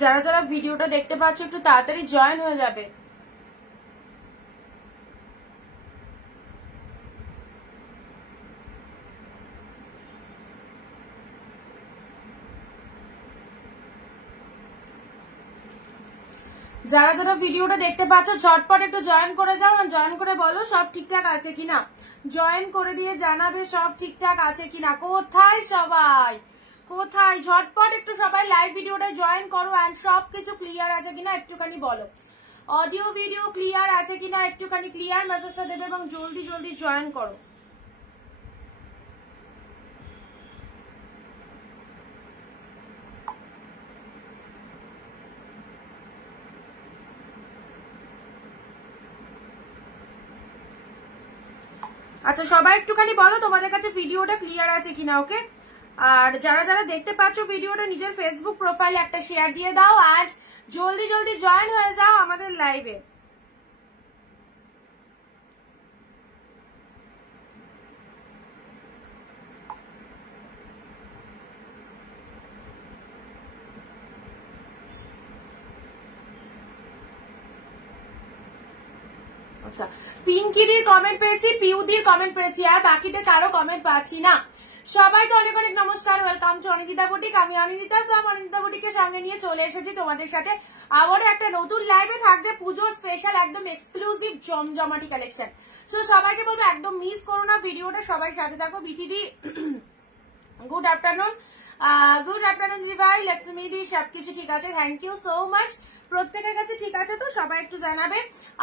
যারা যারা ভিডিওটা দেখতে পাচ্ছ একটু তাড়াতাড়ি জয়েন হয়ে যাবে। যারা যারা ভিডিওটা দেখতে পাচ্ছ ঝটপট একটু জয়েন করে যাও, জয়েন করে বলো সব ঠিকঠাক আছে কিনা, জয়েন করে দিয়ে জানাবে সব ঠিকঠাক আছে কিনা। কোথায় সবাই, কোথায়? ঝটপট একটু সবাই লাইভ ভিডিওটা জয়েন করো এন্ড সবকিছু ক্লিয়ার আছে কিনা একটুখানি বলো। অডিও ভিডিও ক্লিয়ার আছে কিনা একটুখানি ক্লিয়ার মেসেজটা দেবে এবং জলদি জলদি জয়েন করো। আচ্ছা সবাই একটুখানি বলো তোমাদের কাছে ভিডিওটা ক্লিয়ার আছে কিনা। ওকে, আর যারা যারা দেখতে পাচ্ছ ভিডিওটা নিজের ফেসবুক প্রোফাইলে একটা শেয়ার দিয়ে দাও আর জলদি জলদি জয়েন হয়ে যাও আমাদের লাইভে। আচ্ছা পিঙ্কিদির কমেন্ট পেয়েছি, পিউদির কমেন্ট পেয়েছি, আর বাকিতে কারো কমেন্ট পাচ্ছি না। সবাইকে অনেক অনেক নমস্কার, ওয়েলকাম টু অনিন্দিতা বুটিক। আমি অনিন্দিতা ফ্রম অনিন্দিতা বুটিকের সঙ্গে নিয়ে চলে এসেছি তোমাদের সাথে আবারও একটা নতুন লাইভে। থাকছে পুজোর স্পেশাল একদম এক্সক্লুসিভ জমজমাটি কালেকশন। সো সবাইকে বলবো একদম মিস করো না ভিডিওটা, সবাই সাথে থাকো। বিথিদি গুড আফটারনুন, গুড আফটারনুন দিদি ভাই, লক্ষ্মী দি সবকিছু ঠিক আছে, থ্যাংক ইউ সো মাচ। প্রত্যেকের কাছে ঠিক আছে তো সবাই একটু জানাবে।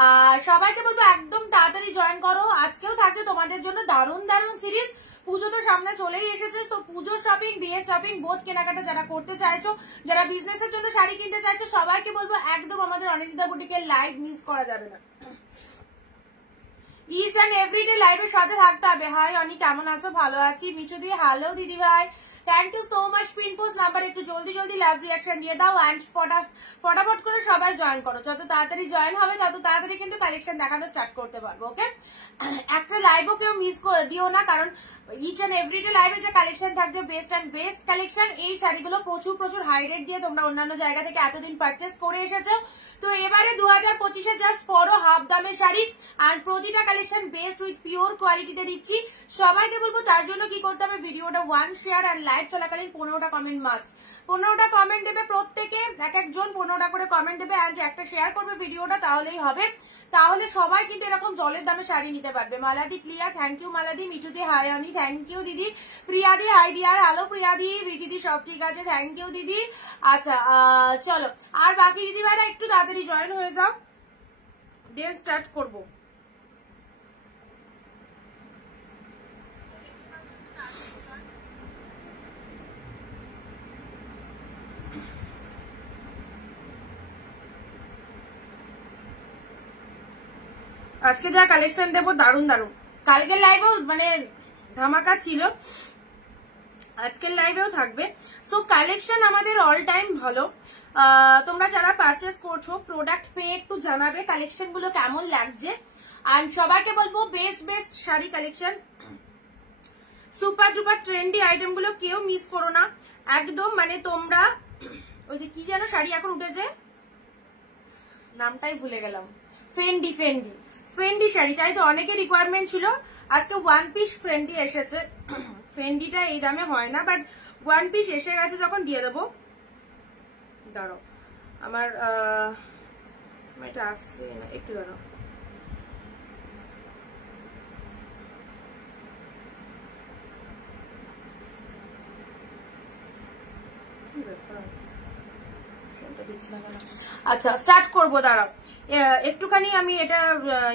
আর সবাইকে বলবো একদম তাড়াতাড়ি জয়েন করো। আজকেও থাকছে তোমাদের জন্য দারুণ দারুণ সিরিজ। পুজো তো সামনে চলেই এসেছে, তো পুজো শপিং, বিয়ে শপিং, বোধ কেনাকাটা যারা করতে চাইছো, যারা বিজনেসের জন্য শাড়ি কিনতে চাইছো, সবাইকে বলবো একদম আমাদের অনিন্দিতা বুটিকের লাইভ মিস করা যাবে না। ইচ অ্যান্ড এভরিডে লাইভের সাথে থাকতে হবে। হাই অনি, কেমন আছো? ভালো আছি। মিঠু দি হ্যালো দিদি ভাই, thank you so much. Pin post number একটু জলদি জলদি লাইভ রিয়াকশন দিয়ে দাও অ্যান্ড ফটাফট করে সবাই জয়েন করো। যত তাড়াতাড়ি জয়েন হবে তত তাড়াতাড়ি কিন্তু কালেকশন দেখানো স্টার্ট করতে পারবো। ওকে, একটা লাইভও কেউ মিস করে দিও না, কারণ ইচ অ্যান্ড এভরিডে লাইভে যে কালেকশন থাকছে বেস্ট অ্যান্ড বেস্ট কালেকশন। এই শাড়িগুলো প্রচুর প্রচুর হাই রেট দিয়ে তোমরা অন্যান্য জায়গা থেকে এতদিন পারচেস করে এসেছো, তো এবারে 2025-এ জাস্ট পরো হাফ দামের শাড়ি আর প্রতিটা কালেকশন বেস্ট উইথ পিওর কোয়ালিটিতে দিচ্ছি। সবাইকে বলবো তার জন্য কি করতে হবে, ভিডিওটা 1 শেয়ার আর লাইভ চলাকালীন 15টা কমেন্ট মাস্ট। 15টা কমেন্ট দেবে প্রত্যেকে, এক একজন 15টা করে কমেন্ট দেবে আর একটা শেয়ার করবে ভিডিওটা, তাহলেই হবে। তাহলে সবাই কিন্তু এরকম জলের দামে শাড়ি নিতে পারবে। মালাদি ক্লিয়ার, থ্যাংক ইউ মালাদি। মিঠুদি হাই অনি, থ্যাংক ইউ দিদি। প্রিয়াদি হাই ডিয়ার, হ্যালো প্রিয়াদি। বিথিদি সব ঠিক আছে, থ্যাংক ইউ দিদি। আচ্ছা চলো, আর বাকি দিদি ভাইরা একটু তাড়াতাড়ি জয়েন হয়ে যাও, দেন স্টার্ট করবো। আজকে যা কালেকশন দেবো দারুণ দারুণ। কালকের লাইভেও মানে ধামাকা ছিল, আজকের লাইভেও থাকবে। সো কালেকশন আমাদের অল টাইম ভালো। তোমরা যারা পারচেস করছো প্রোডাক্ট পেয়ে একটু জানাবে কালেকশন গুলো কেমন লাগছে। আর সবাইকে বলবো best best sari collection, super duper trendy item গুলো কেউ মিস করো না একদম। মানে তোমরা ওই যে কি যেন শাড়ি এখন উঠেছে, নামটাই ভুলে গেলাম, ফেন্ডি ফেন্ডি ফেন্ডি শাড়ি, তাই তো অনেকের রিকোয়ারমেন্ট ছিল। আজকে 1 পিস ফেন্ডি এসেছে। ফেন্ডিটা এই দামে হয় না, বাট 1 পিস এসে গেছে যখন দিয়ে দেবো। দাঁড়ো আমার এটা আসছে না, একটু দাঁড়ো। আচ্ছা স্টার্ট করবো, দাঁড়াও একটুখানি আমি এটা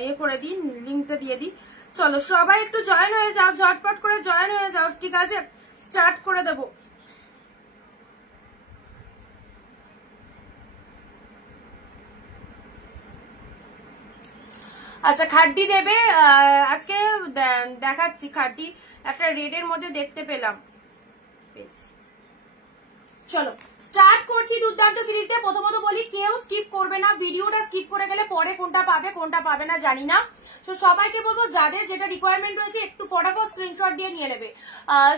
ইয়ে করে দিই, লিঙ্কটা দিয়ে দিই। চলো সবাই একটু জয়েন হয়ে যাও, ঝটপট করে জয়েন হয়ে যাও, ঠিক আছে? স্টার্ট করে দেবো। আচ্ছা খাড্ডি দেবে আজকে, দেখাচ্ছি। খাড্ডি একটা রেডের মধ্যে দেখতে পেলাম, পেয়েছি। চলো স্টার্ট করছি দুর্দান্ত সিরিজ দিয়ে। প্রথমত বলি কেউ স্কিপ করবে না, ভিডিওটা স্কিপ করে গেলে পরে কোনটা পাবে কোনটা পাবে না জানি না। তো সবাইকে বলবো যাদের যেটা রিকোয়ারমেন্ট রয়েছে একটু ফটাফট স্ক্রিনশট দিয়ে নিয়ে নেবে।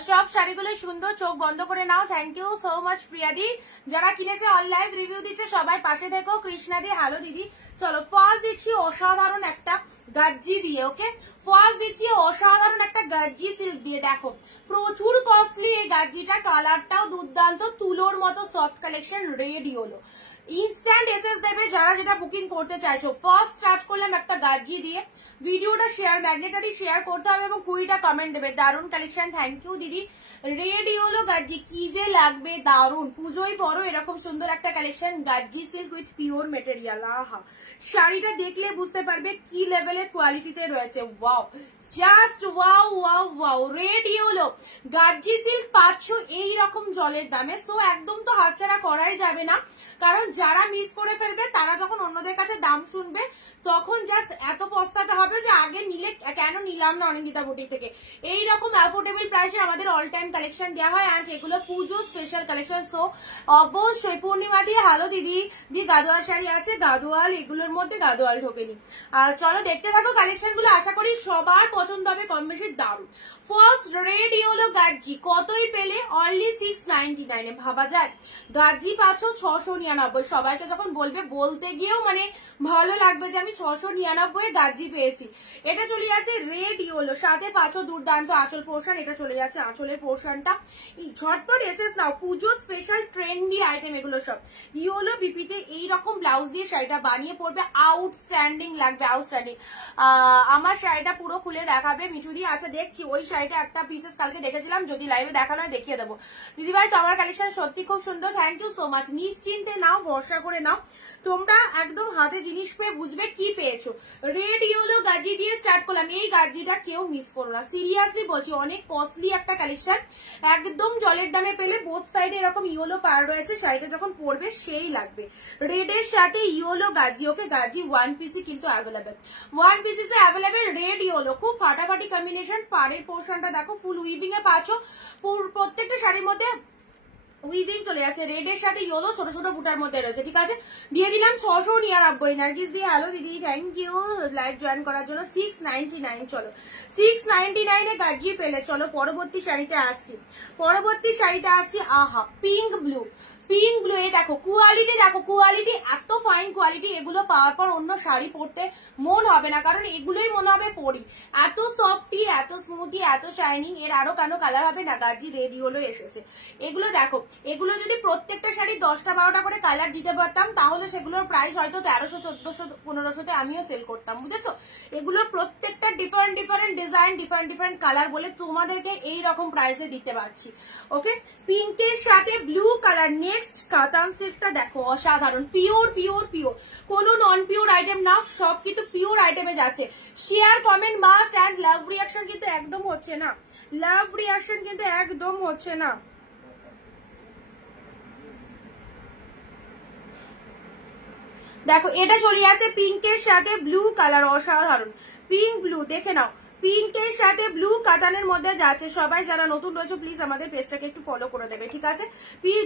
সব শাড়িগুলো সুন্দর, চোখ বন্ধ করে নাও। থ্যাংক ইউ সো মাচ প্রিয়াদি, যারা কিনেছে অল লাইভ রিভিউ দিচ্ছে সবাই পাশে থেকো। কৃষ্ণাদি হ্যালো দিদি। চলো ফার্স্ট দিচ্ছি অসাধারণ একটা গাজ্জি দিয়ে, ওকে ফার্স্ট দিচ্ছি অসাধারণ একটা গাজ্জি সিল্ক দিয়ে। দেখো প্রচুর কস্টলি এই গাজ্জিটা, কালারটাও দুর্দান্ত, তুলোর মতো soft collection, red yellow. Instant SS দেবে যারা যেটা বুকিং করতে চাইছো। ফার্স্ট স্টার্ট করলাম একটা গাজ্জি দিয়ে, ভিডিওটা শেয়ার ম্যাগনেটারি শেয়ার করতে হবে এবং 20টা কমেন্ট দেবে। দারুণ কালেকশন, থ্যাংক ইউ দিদি। রেড ইয়েলো গাজ্জি কি যে লাগবে, দারুণ। পুজোই পরো এরকম সুন্দর একটা collection, gajji silk with pure material. আহা, শাড়িটা দেখলে বুঝতে পারবে কি লেভেলের কোয়ালিটিতে রয়েছে। Wow, just wow wow wow. Red yellow gajji silk পাচ্ছ এইরকম জলের দামে। সো একদম তো হাতছাড়া করাই যাবে না, কারণ যারা মিস করে ফেলবে তারা যখন অন্যদের কাছে দাম শুনবে তখন জাস্ট এত পস্তাতে হবে যে আগে নিলে কেন নিলাম না অনিন্দিতা বুটিক থেকে। এইরকম অ্যাফোর্ডেবল প্রাইসে আমাদের অল টাইম কালেকশন দেওয়া হয়, অ্যান্ড এগুলো পুজো স্পেশাল কালেকশন। সো অবশ্যই পূর্ণিমা দিয়ে হ্যালো দিদি দি গাদোয়াল শাড়ি আছে, গাদোয়াল এগুলোর মধ্যে গাদোয়াল ঢোকেনি। আর চলো দেখতে থাকো কালেকশন গুলো, আশা করি সবার পছন্দ হবে, কম বেশি দারুণ। ফার্স্ট রেড ইয়েলো গাজ্জি কতই পেলে, অনলি 699 ভাবা যায় গাজ্জি পাচ্ছ 699। সবাইকে যখন বলবে বলতে গিয়েও মানে ভালো লাগবে যে আমি 699 গাজ্জি পেয়েছি। এটা চলে যাচ্ছে রেড ইয়েলো, সাথে পাচ্ছ দুর্দান্ত আঁচল পোর্শন। এটা চলে যাচ্ছে আঁচলের পোর্শনটা। ঝটপট এসেস নাও, পুজো স্পেশাল ট্রেন্ডি আইটেম এগুলো সব। ইয়েলো বিপিতে এইরকম ব্লাউজ দিয়ে শাড়িটা বানিয়ে পড়বে, আউটস্ট্যান্ডিং লাগবে, আউটস্ট্যান্ডিং। আমার শাড়িটা পুরো খুলে দেখাবে মিঠু দিয়ে। আচ্ছা দেখছি, ওই শাড়িটা একটা পিসেস কালকে দেখেছিলাম, যদি লাইভে দেখানো হয় দেখিয়ে দেবো। দিদিভাই তোমার কালেকশন সত্যি খুব সুন্দর, থ্যাংক ইউ সো মাচ। নিশ্চিন্তে নাও, ভরসা করে নাও, তোমরা একদম হাতে জিনিস পেয়ে বুঝবে কি পেয়েছো। রেড ইয়েলো গাজ্জি দিয়ে স্টার্ট করলাম, এই গাজ্জিটা কেউ মিস করো না, সিরিয়াসলি বলছি, অনেক কস্টলি একটা কালেকশন, একদম জলের দামে পেলে। বোথ সাইডে এরকম ইয়েলো পার রয়েছে, শাড়িটা যখন পরবে সেই লাগবে। রেডের সাথে ইয়েলো গাজ্জি, ওকে গাজ্জি ওয়ান পিসি কিন্তু অ্যাভেলেবেল, ওয়ান পিসিসে অ্যাভেলেবেল। রেড ইয়েলো খুব ফাটাফাটি কম্বিনেশন। পাড়ের পোর্শনটা দেখো ফুল উইভিং এ পাচ্ছ, প্রত্যেকটা শাড়ির মধ্যে উইভিং চলে যাচ্ছে। রেড এর সাথে ইয়েলো ছোট ছোট ফুটার মধ্যে রয়েছে, ঠিক আছে। দিয়ে দিলাম 699। নার্গিস দিয়ে হ্যালো দিদি, থ্যাংক ইউ লাইভ জয়েন করার জন্য। 699। চলো 699 এ গাজ্জি পেলে। চলো পরবর্তী শাড়িতে আসছি, পরবর্তী শাড়িতে আসছি। আহা, পিঙ্ক ব্লু, পিঙ্ক ব্লু। এই দেখো কোয়ালিটি, দেখো কোয়ালিটি, এত ফাইন কোয়ালিটি। এগুলো পাওয়ার পর অন্য শাড়ি পরতে মন হবে না, কারণ এগুলোই মনে হবে পরি। এত সফটি, এত স্মুথি, এত শাইনিং। এর আরো কেন কালার হবে না, গাজ্জি রেড ইয়েলো এসেছে। এগুলো দেখো, এগুলো যদি প্রত্যেকটা শাড়ি 10টা 12টা করে কালার দিতে পারতাম তাহলে সেগুলোর প্রাইস হয়তো 1300 1400 1500তে আমিও সেল করতাম, বুঝেছো। এগুলোর প্রত্যেকটা different different design, different different colour বলে তোমাদেরকে এই রকম প্রাইসে দিতে পারছি, ওকে। পিঙ্কের সাথে ব্লু কালার। নেক্সট কাতান সিল্কটা দেখো, অসাধারণ, পিওর পিওর পিওর, কোনো নন পিওর আইটেম না, সব কিন্তু পিওর আইটেমে যাচ্ছে। Share comment must, and love reaction কিন্তু একদম হচ্ছে না, লাভ রিয়াকশন কিন্তু একদম হচ্ছে না। দেখো এটা চলে যাচ্ছে পিঙ্কের সাথে ব্লু কালার, অসাধারণ। পিঙ্ক ব্লু দেখে নাও, পিঙ্কের সাথে ব্লু কাতানের মধ্যে যাচ্ছে। সবাই যারা নতুন রয়েছে প্লিজ আমাদের পেজটাকে একটু ফলো করে দেবে, ঠিক আছে।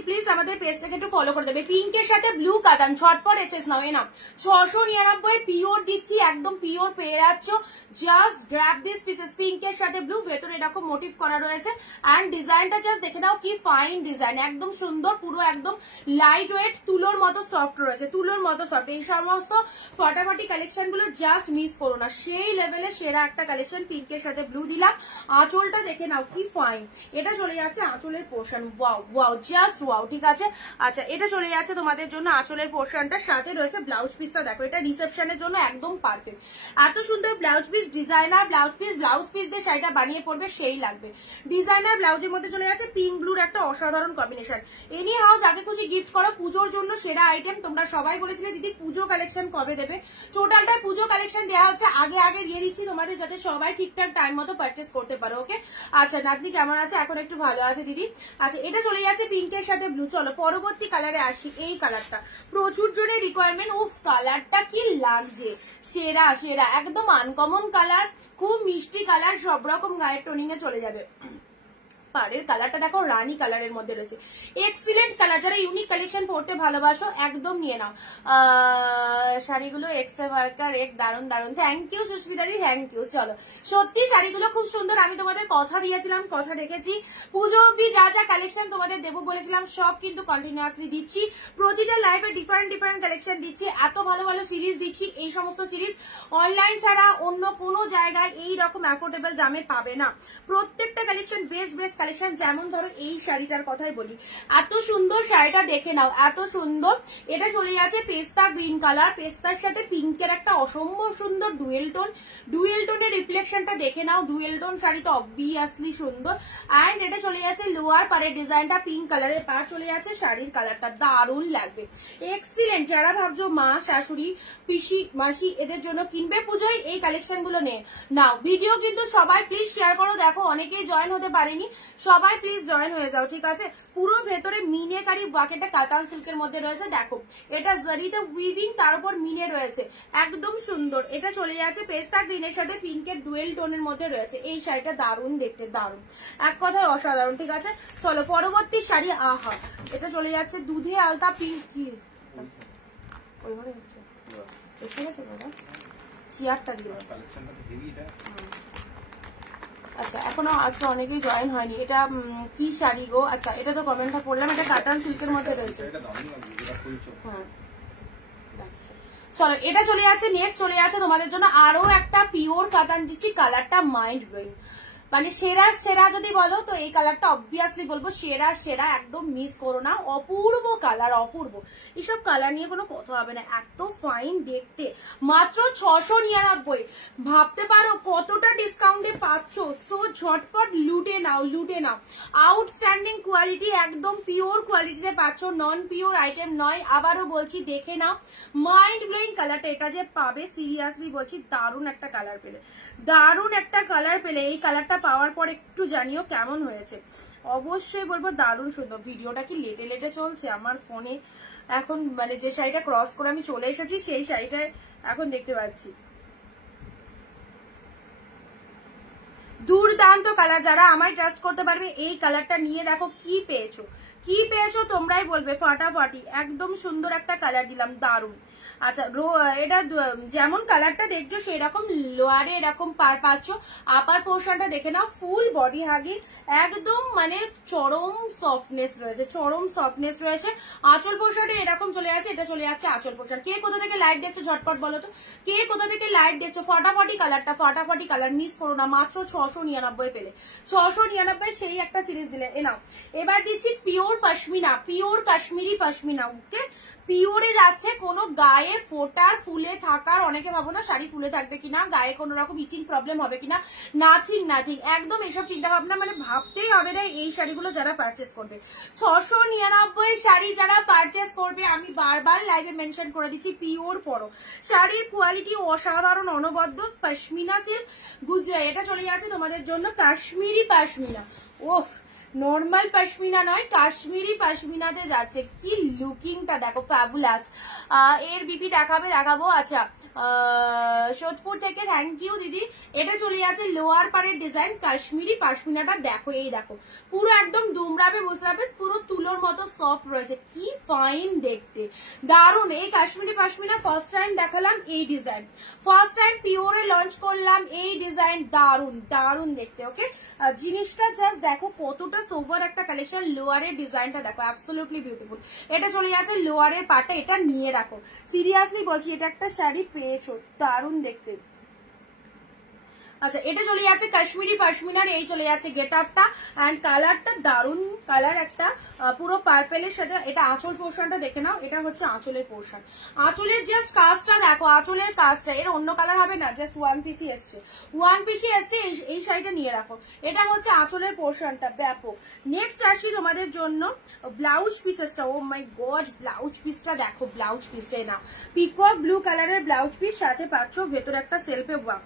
প্লিজ আমাদের পেজটাকে একটু ফলো করে দেবে। পিঙ্কের সাথে ব্লু কাতান, ঝটপট এসেস নাও। এ না 699 পিওর দিচ্ছি, একদম পিওর পেয়ে যাচ্ছ। Just grab this pieces. পিঙ্কের সাথে ব্লু, ভেতরে এরকম মোটিভ করা রয়েছে, অ্যান্ড ডিজাইনটা জাস্ট দেখে নাও কি ফাইন ডিজাইন, একদম সুন্দর, পুরো একদম লাইট ওয়েট, তুলোর মতো সফট রয়েছে, তুলোর মতো সফট। এই সমস্ত ফটাফটি কালেকশন গুলো জাস্ট মিস করো না, সেই লেভেলে সেরা একটা কালেকশন। পিঙ্কের সাথে ব্লু দিলাম। আঁচলটা দেখে নাও কি ফাইন, এটা চলে যাচ্ছে আঁচলের portion. Wow wow, just wow, ঠিক আছে। আচ্ছা এটা চলে যাচ্ছে তোমাদের জন্য আঁচলের পোর্শনটার সাথে রয়েছে ব্লাউজ পিসটা। দেখো এটা রিসেপশনের জন্য একদম পারফেক্ট, এত সুন্দর blouse piece, designer blouse piece দিয়ে শাড়িটা বানিয়ে পড়বে সেই লাগবে। ডিজাইনার ব্লাউজের মধ্যে চলে যাচ্ছে পিঙ্ক ব্লুর একটা অসাধারণ কম্বিনেশন। এনি হাউস আগে খুশি গিফট করো, পুজোর জন্য সেরা আইটেম। তোমরা সবাই বলেছিলে দিদি পুজো কালেকশন কবে দেবে, টোটালটা পুজো কালেকশন দেওয়া হচ্ছে, আগে আগে দিয়ে দিচ্ছি তোমাদের, যাতে সবাই ঠিকঠাক টাইম মতো পারচেস করতে পারো, ওকে। আচ্ছা নাতনি কেমন আছে, এখন একটু ভালো আছে দিদি। আচ্ছা এটা চলে যাচ্ছে পিঙ্কের সাথে ব্লু। চলো পরবর্তী কালারে আসি। এই কালারটা প্রচুর জনের রিকোয়ারমেন্ট, উফ কালারটা কি লাগছে, সেরা সেরা, একদম আনকমন কালার, খুব মিষ্টি কালার, সব রকম গায়ের টোনিং এ চলে যাবে। পাড়ের কালারটা দেখো রানী কালারের মধ্যে রয়েছে, এক্সিলেন্ট কালার। যারা ইউনিক কালেকশন পড়তে ভালোবাসো একদম নিয়ে নাও শাড়িগুলো। এক্সে ওয়ার্কার এক দারুন দারুন, thank you Susmita di, thank you. চলো সত্যি শাড়িগুলো খুব সুন্দর, আমি তোমাদের কথা দিয়েছিলাম, কথা রেখেছি। পুজো অব্দি যা যা কালেকশন তোমাদের দেবো বলেছিলাম সব কিন্তু কন্টিনিউয়াসলি দিচ্ছি, প্রতিটা লাইভে ডিফারেন্ট ডিফারেন্ট কালেকশন দিচ্ছি, এত ভালো ভালো সিরিজ দিচ্ছি। এই সমস্ত সিরিজ অনলাইন ছাড়া অন্য কোনো জায়গায় এই রকম অ্যাফোর্ডেবল দামে পাবে না। প্রত্যেকটা কালেকশন বেস্ট বেস্ট কালেকশন। যেমন ধরো এই শাড়িটার কথাই বলি, এত সুন্দর শাড়িটা দেখে নাও, এত সুন্দর। এটা চলে যাচ্ছে পেস্তা গ্রিন কালার, পেস্তার সাথে পিঙ্কের একটা অসম্ভব সুন্দর ডুয়েল টোন, ডুয়েল টোনের রিফ্লেকশনটা দেখে নাও। ডুয়েল টোন শাড়ি তো অবভিয়াসলি সুন্দর। অ্যান্ড এটা চলে যাচ্ছে লোয়ার পারের ডিজাইনটা পিঙ্ক কালারের, পার চলে যাচ্ছে শাড়ির কালারটা দারুণ লাগবে, এক্সিলেন্ট। যারা ভাবছো মা শাশুড়ি পিসি মাসি এদের জন্য কিনবে পুজোয়, এই কালেকশন গুলো নাও। ভিডিও কিন্তু সবাই প্লিজ শেয়ার করো, দেখো অনেকেই জয়েন হতে পারেনি, সবাই প্লিজ জয়েন হয়ে যাও, ঠিক আছে। পুরো ভেতরে মিনেকারি বাকেটটা কাতান সিল্কের মধ্যে রয়েছে, দেখো এটা জারিতে উইভিং, তার উপর মিনে রয়েছে, একদম সুন্দর। এটা চলে যাচ্ছে পেস্তা গ্রিনের সাথে পিঙ্কের ডুয়েল টোনের মধ্যে রয়েছে। এই শাড়িটা দারুণ দেখতে, দারুণ, এক কথায় অসাধারণ, ঠিক আছে। চলো পরবর্তী শাড়ি, আহা এটা চলে যাচ্ছে দুধে আলতা পিঙ্ক, কি ওই ঘরে হচ্ছে এসে গেছে দাদা চেয়ারটা দিয়ে। আচ্ছা এখনো আজকে অনেকেই জয়েন হয়নি। এটা কি শাড়ি গো? আচ্ছা এটা তো কমেন্টটা পড়লাম, এটা কাতান সিল্কের মধ্যে রয়েছে। হ্যাঁ চলো এটা চলে যাচ্ছে নেক্সট, চলে যাচ্ছে তোমাদের জন্য আরো একটা পিওর কাতান দিচ্ছি, কালারটা মাইন্ড ব্লোয়িং, মানে সেরা সেরা যদি বলো তো এই কালারটা অবভিয়াসলি বলবো সেরা সেরা, একদম মিস করো না, অপূর্ব কালার, অপূর্ব। এইসব কালার নিয়ে কোনো কথা হবে না, এত ফাইন দেখতে। মাত্র 699, ভাবতে পারো কতটা ডিসকাউন্টে পাচ্ছ। সো ঝটপট লুটে নাও, লুটে নাও। আউটস্ট্যান্ডিং কোয়ালিটি, একদম পিওর কোয়ালিটিতে পাচ্ছ, নন পিওর আইটেম নয়। আবারও বলছি দেখে নাও, মাইন্ড ব্লোয়িং কালারটা। এটা যে পাবে সিরিয়াসলি বলছি দারুণ একটা কালার পেলে, দারুণ একটা কালার পেলে। এই কালারটা পাওয়ার পর একটু জানিও কেমন হয়েছে, অবশ্যই বলবো দারুণ সুন্দর। ভিডিওটা কি লেটে লেটে চলছে আমার ফোনে এখন, মানে যে শাড়িটা ক্রস করে আমি চলে এসেছি সেই শাড়িটায় এখন দেখতে পাচ্ছি। দুর্দান্ত কালার, যারা আমায় ট্রাস্ট করতে পারবে এই কালারটা নিয়ে দেখো কি পেয়েছো, কি পেয়েছো তোমরাই বলবে ফাটাফাটি। একদম সুন্দর একটা কালার দিলাম, দারুণ। আচ্ছা এটা যেমন কালারটা দেখছো সেরকম লোয়ারে এরকম পার পাচ্ছ। আপার পোর্শনটা দেখে নাও, ফুল বডি হাগি, একদম মানে চরম সফটনেস রয়েছে, চরম সফটনেস রয়েছে। আঁচল পোর্শনে এরকম চলে যাচ্ছে, এটা চলে যাচ্ছে আঁচল পোর্শন। কে কোথা থেকে লাইভ দেখছো ঝটপট বলো তো, কে কোথা থেকে লাইভ দেখছো? ফাটাফাটি কালারটা, ফাটাফাটি কালার, মিস করো না। মাত্র 699 পেলে, 699 সেই একটা সিরিজ দিলে। নাও এবার দিচ্ছি পিওর পশমিনা, পিওর কাশ্মীরি পশমিনা। ওকে পিওরে যাচ্ছে, কোনো গায়ে ফোটার ফুলে থাকার, অনেকে ভাবো না শাড়ি ফুলে থাকবে কিনা, গায়ে কোনো রকম ইচিং প্রবলেম হবে কিনা, নাথিং নাথিং, একদম এসব চিন্তা ভাবনা মানে ভাবতেই হবে না। এই শাড়িগুলো যারা পারচেস করবে, 699 শাড়ি যারা পারচেস করবে, আমি বারবার লাইভে মেনশন করে দিচ্ছি পিওর পরো, শাড়ির কোয়ালিটি অসাধারণ, অনবদ্য পশমিনা সিল্ক। বুঝতে এটা চলে যাচ্ছে তোমাদের জন্য কাশ্মীরি পশমিনা। ওফ, নর্মাল পশমিনা নয়, কাশ্মীরি পশমিনাতে যাচ্ছে। কি লুকিংটা দেখো, ফ্যাবুলাস। এর বিপি দেখাবো। আচ্ছা সোদপুর থেকে থ্যাংক ইউ দিদি। এটা চলে যাচ্ছে লোয়ার পারের ডিজাইন, কাশ্মীরি পশমিনাটা দেখো, এই দেখো পুরো একদম দুমড়াবে, বুঝতে পারবে, পুরো তুলোর মতো সফট রয়েছে, কি ফাইন দেখতে, দারুন। এই কাশ্মীরি পশমিনা ফার্স্ট টাইম দেখালাম, এই design first time puree launch করলাম, এই ডিজাইন দারুন, দারুন দেখতে। ওকে জিনিসটা জাস্ট দেখো কতটা সোভার একটা কালেকশন। লোয়ারের ডিজাইনটা দেখো, অ্যাবসলিউটলি বিউটিফুল। এটা চলে যাচ্ছে লোয়ারের পার্টটা, এটা নিয়ে রাখো, সিরিয়াসলি বলছি এটা একটা শাড়ি পেয়েছো, দারুন দেখতে। আচ্ছা এটা চলে যাচ্ছে কাশ্মীরি পশমিনার, এই চলে যাচ্ছে গেট আপটা এন্ড কালারটা দারুন কালার, একটা পুরো পার্পেলের সাথে। এটা আঁচল পোর্শনটা দেখে নাও, এটা হচ্ছে আঁচলের পোর্শন, আঁচলের জাস্ট কাজটা দেখো, আঁচলের কাজটা, এর অন্য কালার হবে না, জাস্ট ওয়ান পিসি এসছে, ওয়ান পিসি এসছে। এই শাড়িটা নিয়ে রাখো, এটা হচ্ছে আঁচলের পোর্শনটা, ব্যাপক। নেক্সট আসি তোমাদের জন্য ব্লাউজ পিসেসটা। ও মাই গড, ব্লাউজ পিসটা দেখো, ব্লাউজ পিসটা না পিকক ব্লু কালারের ব্লাউজ পিস, সাথে পাচ্ছ ভেতরে একটা সেলফে ওয়ার্ক।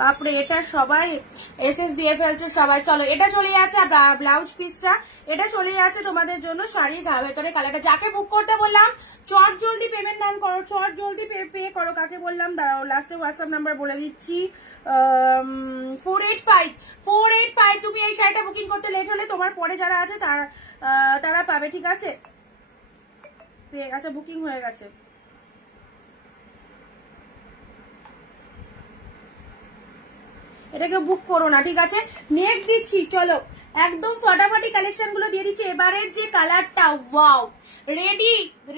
বাপরে এটা সবাই এসএস দিয়ে ফেলছে সবাই। চলো এটা চলে যাচ্ছে ব্লাউজ পিসটা, এটা চলে যাচ্ছে তোমাদের জন্য শাড়ির ভেতরে কালারটা। যাকে বুক করতে বললাম চট জলদি পেমেন্ট দান করো, চট জলদি পে করো। কাকে বললাম দাঁড়াও, লাস্টে হোয়াটসঅ্যাপ নাম্বার বলে দিচ্ছি 485 তুমি এই শাড়িটা বুকিং করতে লেট হলে তোমার পরে যারা আছে তারা পাবে, ঠিক আছে? আচ্ছা বুকিং হয়ে গেছে। এটাকে বুক করো না, ঠিক আছে? নেক্সট দিচ্ছি, চলো একদম ফটাফটি কালেকশন গুলো দিয়ে দিচ্ছি। এবারের যে কালারটা, ওয়াও,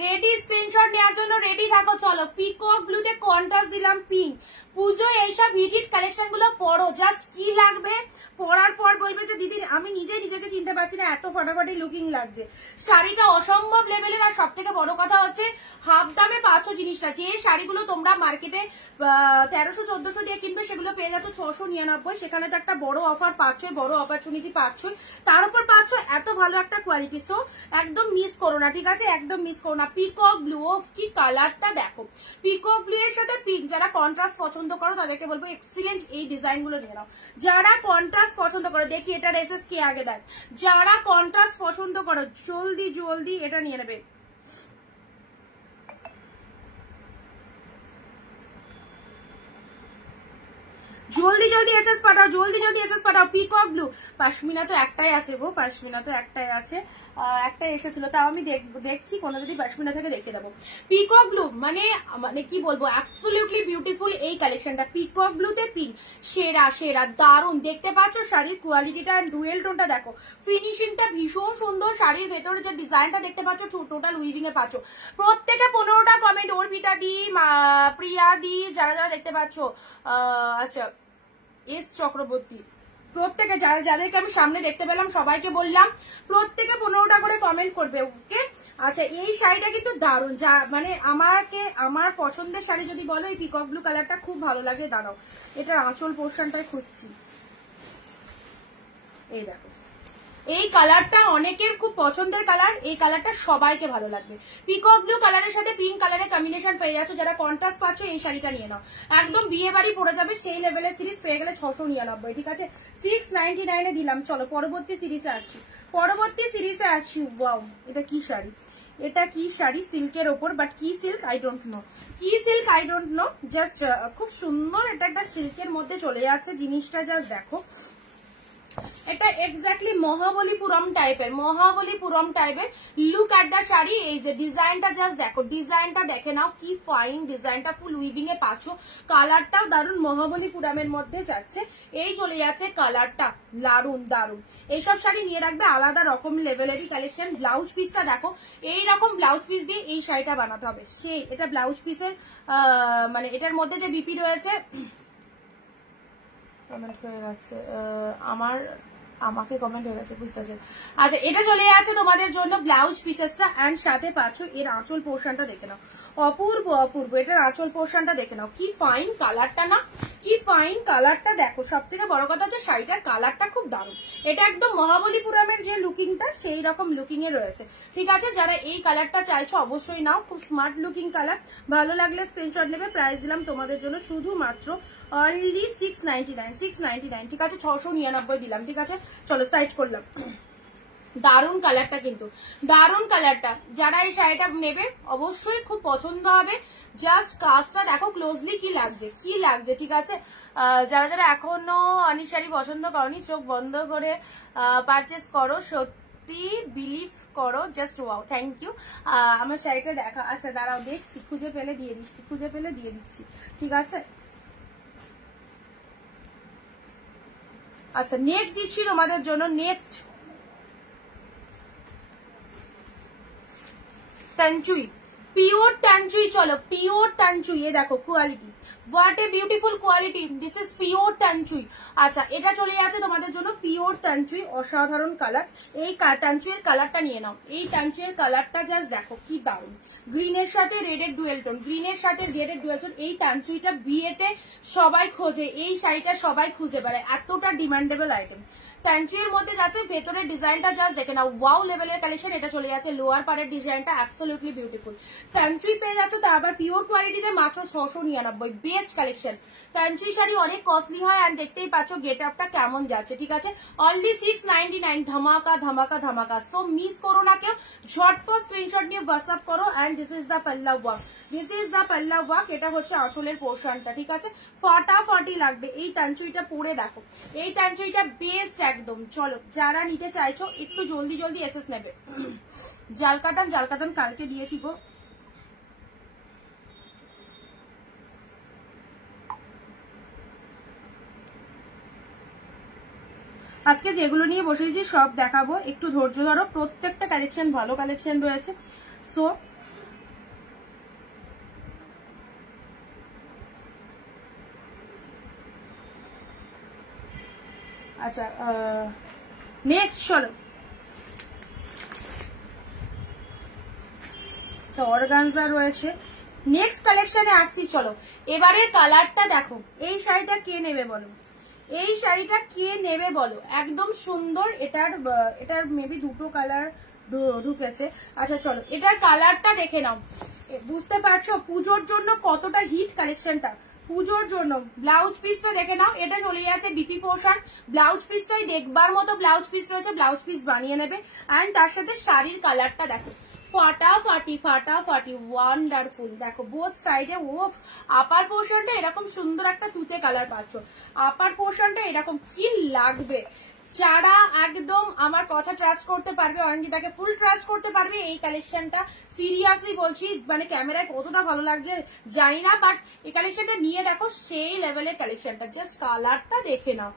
রেডি স্ক্রিনশট নেওয়ার জন্য রেডি থাকো। চলো পিকক ব্লুতে কন্ট্রাস্ট দিলাম পিঙ্ক। পুজো এইসব হিট কালেকশন গুলো পরো, জাস্ট কি লাগবে পরার পর বলবে যে দিদি আমি নিজেকে চিনতে পারছি না, এত ফটাফটি লুকিং লাগছে। শাড়িটা অসম্ভব লেভেলের, আর সব থেকে বড় কথা হচ্ছে হাফ দামে পাচ্ছ জিনিসটা। যে শাড়িগুলো তোমরা মার্কেটে 1300-1400 দিয়ে কিনবে সেগুলো পেয়ে যাচ্ছ 699। সেখানে তো একটা বড় অফার পাচ্ছ, বড় অপরচুনিটি পাচ্ছ, তার উপর পাচ্ছ এত ভালো একটা কোয়ালিটি। সো একদম মিস করো না, ঠিক আছে? একদম মিস করো না। পিকক ব্লু, কি কালারটা দেখো, পিকক ব্লু এর সাথে পিঙ্ক। যারা কন্ট্রাস্ট পছন্দ করো তাদেরকে বলবো এক্সিলেন্ট এই ডিজাইন গুলো নিয়ে নাও। যারা কন্ট্রাস্ট পছন্দ করো, দেখি এটার এসএস কি আগে দেয়। যারা কন্ট্রাস্ট পছন্দ করো জলদি এটা নিয়ে নেবে। জলদি এসএস পাঠাও, জলদি এসএস পাঠাও। পিকক ব্লু, পাশমিনা তো একটাই আছে গো, পাশমিনা তো একটাই আছে, একটাই এসেছিল, তাও আমি দেখছি কোনো যদি পাশমিনা থেকে দেখে দেবো। পিকক ব্লু মানে কি বলবো, অ্যাবসলিউটলি বিউটিফুল এই কালেকশনটা। পিকক ব্লুতে পিঙ্ক, সেরা দারুণ। দেখতে পাচ্ছ শাড়ির কোয়ালিটিটা, ডুয়েল টোনটা দেখো, ফিনিশিংটা ভীষণ সুন্দর। শাড়ির ভেতরে যে ডিজাইনটা দেখতে পাচ্ছ টোটাল উইভিং এ পাচ্ছ। প্রত্যেকে 15টা কমেন্ট, অর্পিতা দি, প্রিয়া দি, যারা দেখতে পাচ্ছ, আচ্ছা এস চক্রবর্তী, প্রত্যেকে যাদেরকে আমি সামনে দেখতে পেলাম সবাইকে বললাম প্রত্যেকে 15টা করে কমেন্ট করবে, ওকে? আচ্ছা এই শাড়িটা কিন্তু দারুণ, যা মানে আমার পছন্দের শাড়ি যদি বলো এই পিকক ব্লু কালারটা খুব ভালো লাগে। দাঁড়াও এটার আঁচল পোর্শনটাই খুঁজছি, এই দেখো এই কালারটা অনেকের খুব পছন্দের কালার, এই কালারটা সবাইকে ভালো লাগবে। পিকক ব্লু কালারের সাথে পিঙ্ক কালারের কম্বিনেশন পেয়ে যাচ্ছ। যারা কন্ট্রাস্ট পাচ্ছ এই শাড়িটা নিয়ে নাও, একদম বিয়ে বাড়ি পড়ে যাবে সেই লেভেলের সিরিজ। পেয়ে গেলে 699, ঠিক আছে? 699 এ দিলাম। চলো পরবর্তী সিরিজে আসছি। ওয়াও এটা কি শাড়ি, এটা কি শাড়ি, সিল্কের ওপর, বাট কি silk I don't know, just খুব সুন্দর। এটা একটা সিল্কের মধ্যে চলে যাচ্ছে জিনিসটা, জাস্ট দেখো এটা এক্স্যাক্টলি মহাবলীপুরম টাইপের লুক এট দ্য শাড়ি। এই যে ডিজাইনটা জাস্ট দেখো, ডিজাইনটা দেখে নাও, কি ফাইন ডিজাইনটা, ফুল উইভিং এ পাচ্ছ। কালারটাও দারুণ, মহাবলীপুরমের মধ্যে যাচ্ছে। এই চলে যাচ্ছে কালারটা, দারুণ। এইসব শাড়ি নিয়ে রাখবে, আলাদা রকম লেভেলেরই কালেকশন। ব্লাউজ পিসটা দেখো, এইরকম ব্লাউজ পিস দিয়ে এই শাড়িটা বানাতে হবে। এটা ব্লাউজ পিসের মানে এটার মধ্যে যে বিপি রয়েছে, কমেন্ট হয়ে গেছে আমাকে কমেন্ট হয়ে গেছে, বুঝতেছে। আচ্ছা এটা চলে যাচ্ছে তোমাদের জন্য ব্লাউজ পিসেসটা, এন্ড সাথে পাচ্ছ এর আঁচল পোর্শনটা দেখে নাও, অপূর্ব। এটার আঁচল পোর্শনটা দেখে নাও, কি ফাইন কালারটা না, কি ফাইন কালারটা দেখো। সব থেকে বড় কথা হচ্ছে শাড়িটার কালারটা খুব দারুণ। এটা একদম মহাবলীপুরমের যে লুকিংটা সেই রকম লুকিং এ রয়েছে, ঠিক আছে? যারা এই কালারটা চাইছো অবশ্যই নাও, খুব স্মার্ট লুকিং কালার। ভালো লাগলে স্ক্রিনশট নেবে। প্রাইস দিলাম তোমাদের জন্য শুধুমাত্র অনলি 699, ঠিক আছে? 699 দিলাম, ঠিক আছে? চলো সাইড করলাম। দারুণ কালারটা, কিন্তু দারুণ কালারটা। যারা এই শাড়িটা নেবে অবশ্যই খুব পছন্দ হবে। জাস্ট কাজটা দেখো ক্লোজলি, কি লাগছে, ঠিক আছে? যারা এখনো আনি শাড়ি পছন্দ করনি, চোখ বন্ধ করে পারচেস করো, সত্যি বিলিভ করো, জাস্ট ওয়াও। Thank you. আমার শাড়িটা দেখা, আচ্ছা দাঁড়াও দেখছি, খুঁজে পেলে দিয়ে দিচ্ছি, ঠিক আছে? আচ্ছা নেক্সট দিচ্ছি তোমাদের জন্য, নেক্সট তানচুই, পিওর তানচুই। চলো পিওর তানচুই, এ দেখো quality, what a beautiful quality, this is pure tanchoi. আচ্ছা এটা চলে যাচ্ছে তোমাদের জন্য পিওর তানচুই, অসাধারণ কালার। এই তানচুইয়ের কালারটা নিয়ে নাও, এই তানচুইয়ের কালারটা জাস্ট দেখো কি দারুণ। গ্রিনের সাথে রেডের ডুয়েল টোন, এই তানচুইটা বিয়েতে সবাই খোঁজে, এই শাড়িটা সবাই খুঁজে বেড়ায়, এতটা ডিমান্ডেবল আইটেম। ট্যাঞ্চুয়ের মধ্যে যাচ্ছে, ভেতরের ডিজাইনটা জাস্ট দেখে না, ওয়াও লেভেলের কালেকশন। এটা চলে যাচ্ছে লোয়ার পারের ডিজাইনটা অ্যাবসলিউটলি বিউটিফুল। ট্যাঞ্চুই পেয়ে যাচ্ছে, তা আবার পিওর কোয়ালিটিতে মাত্র 699, বেস্ট কালেকশন। ট্যাঞ্চুই শাড়ি অনেক কস্টলি হয়, আর দেখতেই পাচ্ছ গেট আপটা কেমন যাচ্ছে, ঠিক আছে। অনলি 699, ধামাকা ধামাকা ধামাকা। সো মিস করো না কেউ, ঝটপট স্ক্রিনশট নিয়ে হোয়াটসঅ্যাপ করো। অ্যান্ড দিস ইজ দ্য পাল্লা ওয়ার্ক, দিস ইজ দ্য পাল্লা ওয়ার্ক। এটা হচ্ছে আঁচলের পোর্শনটা, ঠিক আছে। ফটাফটি লাগবে। এই তাঞ্চুইটা পরে দেখো, এই তাঞ্চুইটা বেস্ট একদম। চলো যারা নিতে চাইছো একটু জলদি জলদি এসএস নেবে। জালকাতান কালকে দিয়েছি গো। আজকে যেগুলো নিয়ে বসেছি সব দেখাবো, একটু ধৈর্য ধরো। প্রত্যেকটা কালেকশন ভালো কালেকশন রয়েছে। সো আচ্ছা, নেক্সট চলো অর্গানজা রয়েছে। নেক্সট কালেকশনে আসছি, চলো এবারের কালারটা দেখো। এই শাড়িটা কে নেবে বলো, এই শাড়িটা কে নেবে বলো, একদম সুন্দর। এটার মেবি দুটো কালার ঢুকেছে। আচ্ছা চলো এটার কালারটা দেখে নাও, বুঝতে পারছো পুজোর জন্য কতটা হিট কালেকশনটা। পুজোর জন্য ব্লাউজ পিসটা দেখে নাও, এটা চলে যাচ্ছে বিপি পোর্শন। ব্লাউজ পিসটাই দেখবার মতো ব্লাউজ পিস রয়েছে, ব্লাউজ পিস বানিয়ে নেবে। অ্যান্ড তার সাথে শাড়ির কালারটা দেখো, ফাটাফাটি ফাটাফাটি ওয়ান্ডারফুল। দেখো বোথ সাইডে ও আপার পোর্শনটা এরকম সুন্দর একটা তুতে কালার পাচ্ছ, আপার পোর্শনটা এরকম কি লাগবে। যারা একদম আমার কথা ট্রাস্ট করতে পারবে, অরঙ্গিতাকে ফুল ট্রাস্ট করতে পারবে, এই কালেকশনটা সিরিয়াসলি বলছি, মানে ক্যামেরায় কতটা ভালো লাগছে জানি না, বাট এই কালেকশনটা নিয়ে দেখো সেই লেভেলের কালেকশনটা। জাস্ট কালারটা দেখে নাও,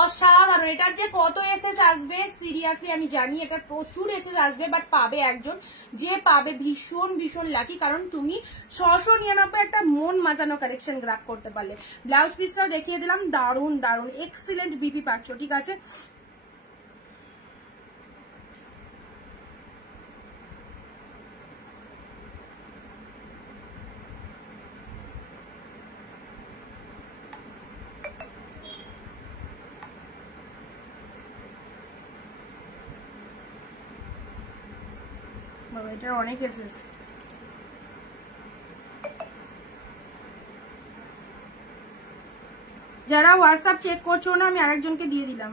অসাধারণ। এটার যে কত এসএস আসবে সিরিয়াসলি আমি জানি, এটা প্রচুর এসএস আসবে, বাট পাবে একজন, যে পাবে ভীষণ ভীষণ লাকি। কারণ তুমি 699 একটা মন মাতানো কালেকশন গ্রাফ করতে পারলে। ব্লাউজ পিসটাও দেখিয়ে দিলাম, দারুণ দারুণ এক্সিলেন্ট বিপি পাচ্ছ, ঠিক আছে। বাবা এটা অনেক এসেছে। যারা হোয়াটসঅ্যাপ চেক করছো না, আমি আরেকজনকে দিয়ে দিলাম।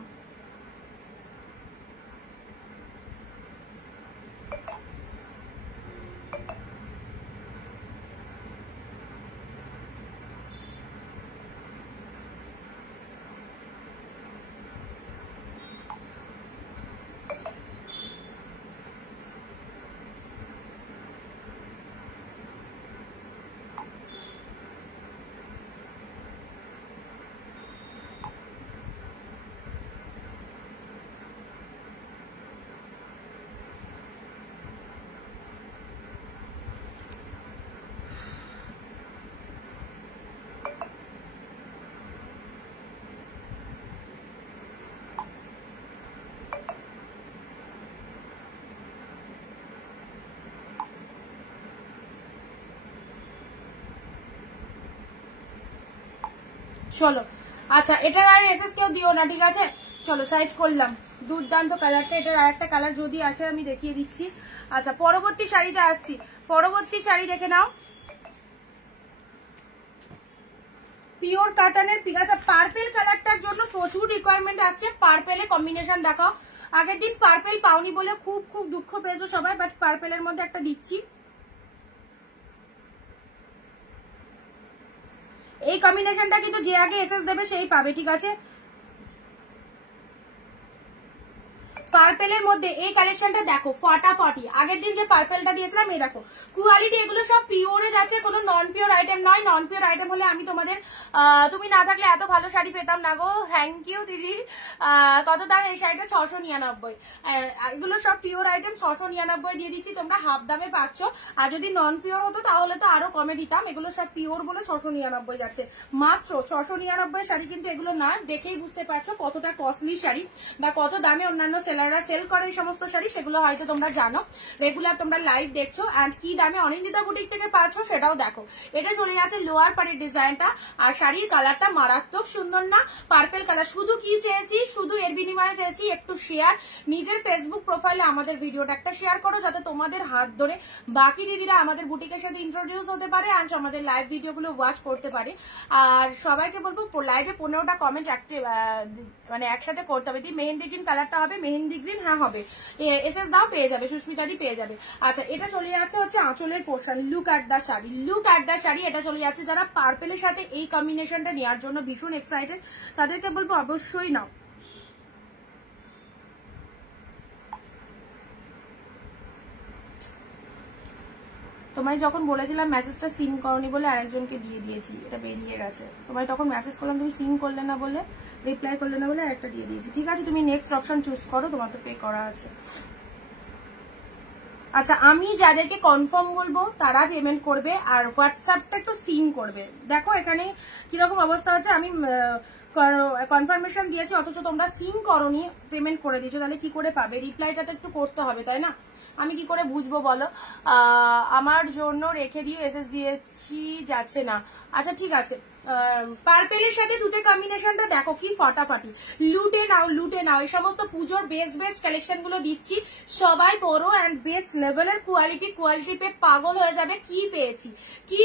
চলো আচ্ছা এটার আর এসএস কেউ দিও না, ঠিক আছে। চলো সাইড করলাম। দুর্দান্ত কালারটা, এটার আর একটা কালার যদি আসে আমি দেখিয়ে দিচ্ছি। আচ্ছা পরবর্তী শাড়িটা আসছি, পরবর্তী শাড়ি দেখে নাও, পিওর কাতানের। আচ্ছা পার্পেল কালারটার জন্য প্রচুর রিকোয়ারমেন্ট আসছে, পার্পেলে কম্বিনেশন দেখাও। আগের দিন পার্পেল পাওনি বলে খুব খুব দুঃখ পেয়েছো সবাই, বাট পার্পেলের মধ্যে একটা দিচ্ছি। এই কম্বিনেশনটা কিন্তু যে আগে এসএস দেবে সেই পাবে, ঠিক আছে। পার্পেলের মধ্যে এই কালেকশনটা দেখো ফাটাফাটি। আগের দিন যে পার্পেলটা দিয়েছিলাম এই দেখো কোয়ালিটি, এগুলো সব পিওরে যাচ্ছে, কোনো নন পিওর আইটেম নয়। নন পিওর আইটেম হলে আমি তোমাদের তুমি না থাকলে এত ভালো শাড়ি পেতাম না গো। থ্যাংক ইউ দিদি। কত দাম এই শাড়িটা? 699। এগুলো সব পিওর আইটেম, 699 দিয়ে দিচ্ছি, তোমরা হাফ দামে পাচ্ছ। আর যদি নন পিওর হতো তাহলে তো আরো কমে দিতাম। এগুলো সব পিওর বলে 699 যাচ্ছে মাত্র। 699 শাড়ি কিন্তু এগুলো না, দেখেই বুঝতে পারছো কতটা কস্টলি শাড়ি বা কত দামে অন্যান্য সেলাররা সেল করে এই সমস্ত শাড়ি, সেগুলো হয়তো তোমরা জানো, রেগুলার তোমরা লাইভ দেখছো। অ্যান্ড কি দামে অনিন্দিতা বুটিক থেকে পাচ্ছ সেটাও দেখো। এটা চলে যাচ্ছে লোয়ার পাড়ের ডিজাইনটা, আর শাড়ির কালারটা মারাত্মক সুন্দর না, পার্পেল কালার। শুধু কি চেয়েছি, শুধু এর বিনিময়ে চেয়েছি একটু শেয়ার। নিজের ফেসবুক প্রোফাইলে আমাদের ভিডিওটা একটা শেয়ার করো, যাতে তোমাদের হাত ধরে বাকি দিদিরা আমাদের বুটিকের সাথে ইন্ট্রোডিউস হতে পারে, আর আমাদের লাইভ ভিডিওগুলো ওয়াচ করতে পারে। আর সবাইকে বলবো লাইভে 15টা কমেন্ট মানে একসাথে করতে হবে। মেহেন্দি গ্রিন কালারটা হবে, মেহেন্দি গ্রিন হ্যাঁ হবে, এসএস দাও পেয়ে যাবে, সুস্মিতাদি পেয়ে যাবে। আচ্ছা, এটা চলে যাচ্ছে হচ্ছে আঁচলের portion. Look at the sari, look at the sari. এটা চলে যাচ্ছে যারা পার্পেলের সাথে এই কম্বিনেশনটা নেওয়ার জন্য ভীষণ এক্সাইটেড, তাদেরকে বলবো অবশ্যই নাও। তোমায় যখন বলেছিলাম মেসেজটা সিন করনি বলে আরেকজনকে দিয়ে দিয়েছি, এটা বেরিয়ে গেছে। তোমায় তখন মেসেজ করলাম, তুমি সিন করলে না বলে, রিপ্লাই করলে না বলে একটা দিয়ে দিয়েছি। ঠিক আছে, তুমি নেক্সট অপশন চুজ করো, তোমার তো পে করা আছে। আচ্ছা, আমি যাদেরকে কনফার্ম বলবো তারা পেমেন্ট করবে, আর হোয়াটসঅ্যাপটা একটু সিন করবে। দেখো এখানে কিরকম অবস্থা হচ্ছে, আমি কনফার্মেশন দিয়েছি অথচ তোমরা সিন করোনি, পেমেন্ট করে দিয়েছো, তাহলে কি করে পাবে? রিপ্লাইটা তো একটু করতে হবে, তাই না? আমি কি করে বুঝবো বলো? আমার জন্য রেখে দিয়ে এসএস দিয়েছি, যাচ্ছে না। আচ্ছা ঠিক আছে, পার্পেলের সাথে দুটো কম্বিনেশনটা দেখো কি ফাটাফাটি। লুটে নাও, লুটে নাও। এই সমস্ত পুজোর বেস্ট কালেকশন গুলো দিচ্ছি, সবাই পরো। অ্যান্ড বেস্ট লেভেলের কোয়ালিটি পেয়ে পাগল হয়ে যাবে। কি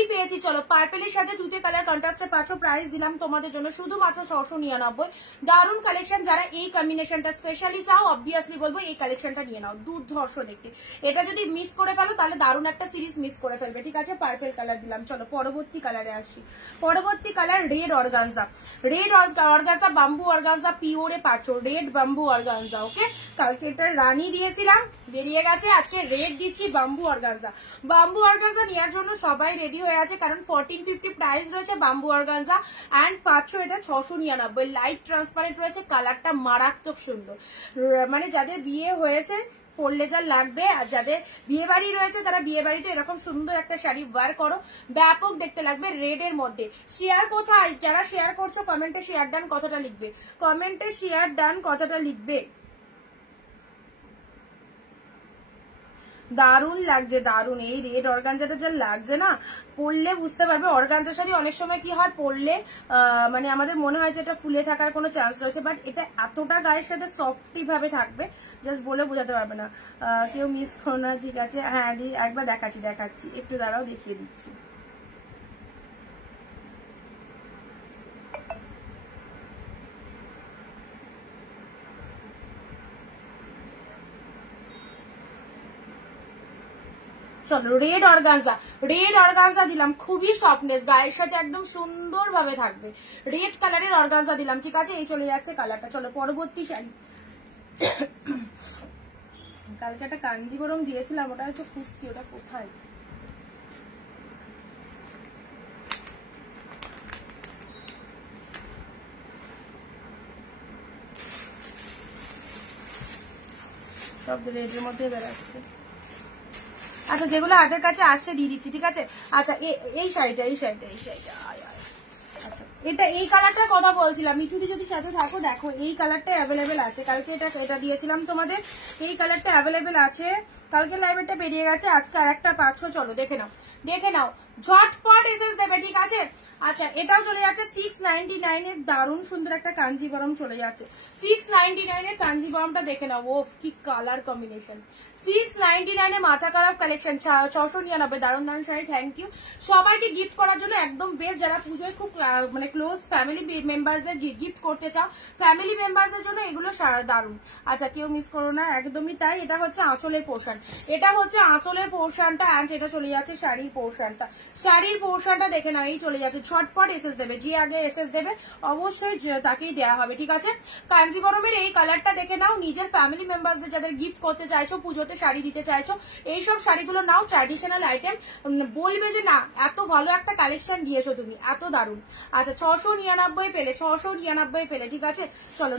পেয়েছি চলো, পার্পেলের সাথে দুটো কালার কন্ট্রাস্টে পাচ্ছ। প্রাইস দিলাম তোমাদের জন্য শুধুমাত্র 699। দারুণ কালেকশন। যারা এই কম্বিনেশনটা স্পেশালি চাও, অবভিয়াসলি বলবো এই কালেকশনটা নিয়ে নাও, দুর্ধর্ষ দেখতে। এটা যদি মিস করে ফেলো তাহলে দারুণ একটা সিরিজ মিস করে ফেলবে। ঠিক আছে, পার্পেল কালার দিলাম। চলো পরবর্তী কালারে আসছি। পরবর্তী colour red organza. Red organza, bamboo organza puree পাচ্ছ, রেড বাম্বু অর্গানজা। ওকে, কালকে এটা রানী দিয়েছিলাম, বেরিয়ে গেছে, আজকে রেড দিচ্ছি বাম্বু অর্গানজা। বাম্বু অর্গানজা নেওয়ার জন্য সবাই রেডি হয়ে আছে, কারণ 1450 প্রাইস রয়েছে বাম্বু অর্গানজা। অ্যান্ড পাচ্ছ এটা 699। লাইট ট্রান্সপারেন্ট রয়েছে, কালারটা মারাত্মক সুন্দর। মানে যাদের বিয়ে হয়েছে পরলে যা লাগবে, আর যাদের বিয়ে বাড়ি রয়েছে তারা বিয়ে বাড়িতে এরকম সুন্দর একটা শাড়ি ওয়্যার করো, ব্যাপক দেখতে লাগবে রেড এর মধ্যে। শেয়ার কোথায়? যারা শেয়ার করছো কমেন্টে শেয়ার ডান কথাটা লিখবে, কমেন্টে শেয়ার ডান কথাটা লিখবে। দারুণ লাগছে, দারুণ। এই রেড অর্গানজাটা যা লাগছে না, পরলে বুঝতে পারবে। অর্গানজা শাড়ি অনেক সময় কি হয়, পরলে মানে আমাদের মনে হয় যে এটা ফুলে থাকার কোনো চান্স রয়েছে, বাট এটা এতটা গায়ের সাথে সফটি ভাবে থাকবে, জাস্ট বলে বোঝাতে পারবে না। কেউ মিস করো না। ঠিক আছে, হ্যাঁ একবার দেখাচ্ছি, একটু দাঁড়াও, দেখিয়ে দিচ্ছি। চলো রেড অর্গানজা দিলাম, খুবই সফটনেস, গায়ের সাথে একদম সুন্দর ভাবে থাকবে। রেড কালারের অর্গানজা দিলাম। ঠিক আছে, এই চলে যাচ্ছে কালারটা। চলো পরবর্তী শাড়ি। কালকে একটা কাঞ্জিবরম দিয়েছিলাম, ওটা হচ্ছে খুঁজছি, ওটা কোথায়। সব রেডের মধ্যে বেড়াচ্ছে। আচ্ছা, যেগুলো হাতের কাছে আসছে দিয়ে দিচ্ছি। ঠিক আছে, আচ্ছা এই শাড়িটা আচ্ছা, এই কালারটার কথা বলছিলাম। মিঠুদি যদি সাথে থাকো, দেখো এই কালারটা অ্যাভেলেবেল আছে। কালকে এটা দিয়েছিলাম তোমাদের, এই কালারটা অ্যাভেলেবেল আছে। কালকে লাইভেরটা বেরিয়ে গেছে, আজকে আর একটা পাচ্ছ। চলো দেখে নাও, ঝটপট এসএস দেবে। ঠিক আছে, আচ্ছা এটাও চলে যাচ্ছে 699 এর। দারুণ সুন্দর একটা কাঞ্জিবরম চলে যাচ্ছে 699 এর। কাঞ্জিবরমটা দেখে নাও, ও কি কালার কম্বিনেশন। 699 এ মাথা খারাপ কালেকশন, 699। দারুণ শাড়ি। থ্যাংক ইউ সবাইকে গিফট করার জন্য, একদম বেস্ট। যারা পুজোয় খুব মানে ক্লোজ ফ্যামিলি মেম্বারদের গিফট করতে চাও, ফ্যামিলি মেম্বারদের জন্য এগুলো দারুণ। আচ্ছা, কেউ মিস করো না, একদমই তাই। এটা হচ্ছে আঁচলের পোর্শন, পোর্শনটা। অ্যান্ড এটা চলে যাচ্ছে শাড়ির পোর্শনটা দেখে নাও, এই চলে যাচ্ছে। ঝটপট এসএস দেবে, যে আগে এসএস দেবে অবশ্যই তাকেই দেওয়া হবে। ঠিক আছে, কাঞ্জিবরমের এই কালারটা দেখে নাও, নিজের ফ্যামিলি মেম্বারদের যাদের গিফট করতে চাইছো, পুজোতে শাড়ি দিতে চাইছো, এইসব শাড়িগুলো নাও। ট্র্যাডিশনাল আইটেম, বলবে যে না এত ভালো একটা কালেকশন দিয়েছো তুমি, এত দারুণ। আচ্ছা 699 পেলে, 699 পেলে। ঠিক আছে, চলো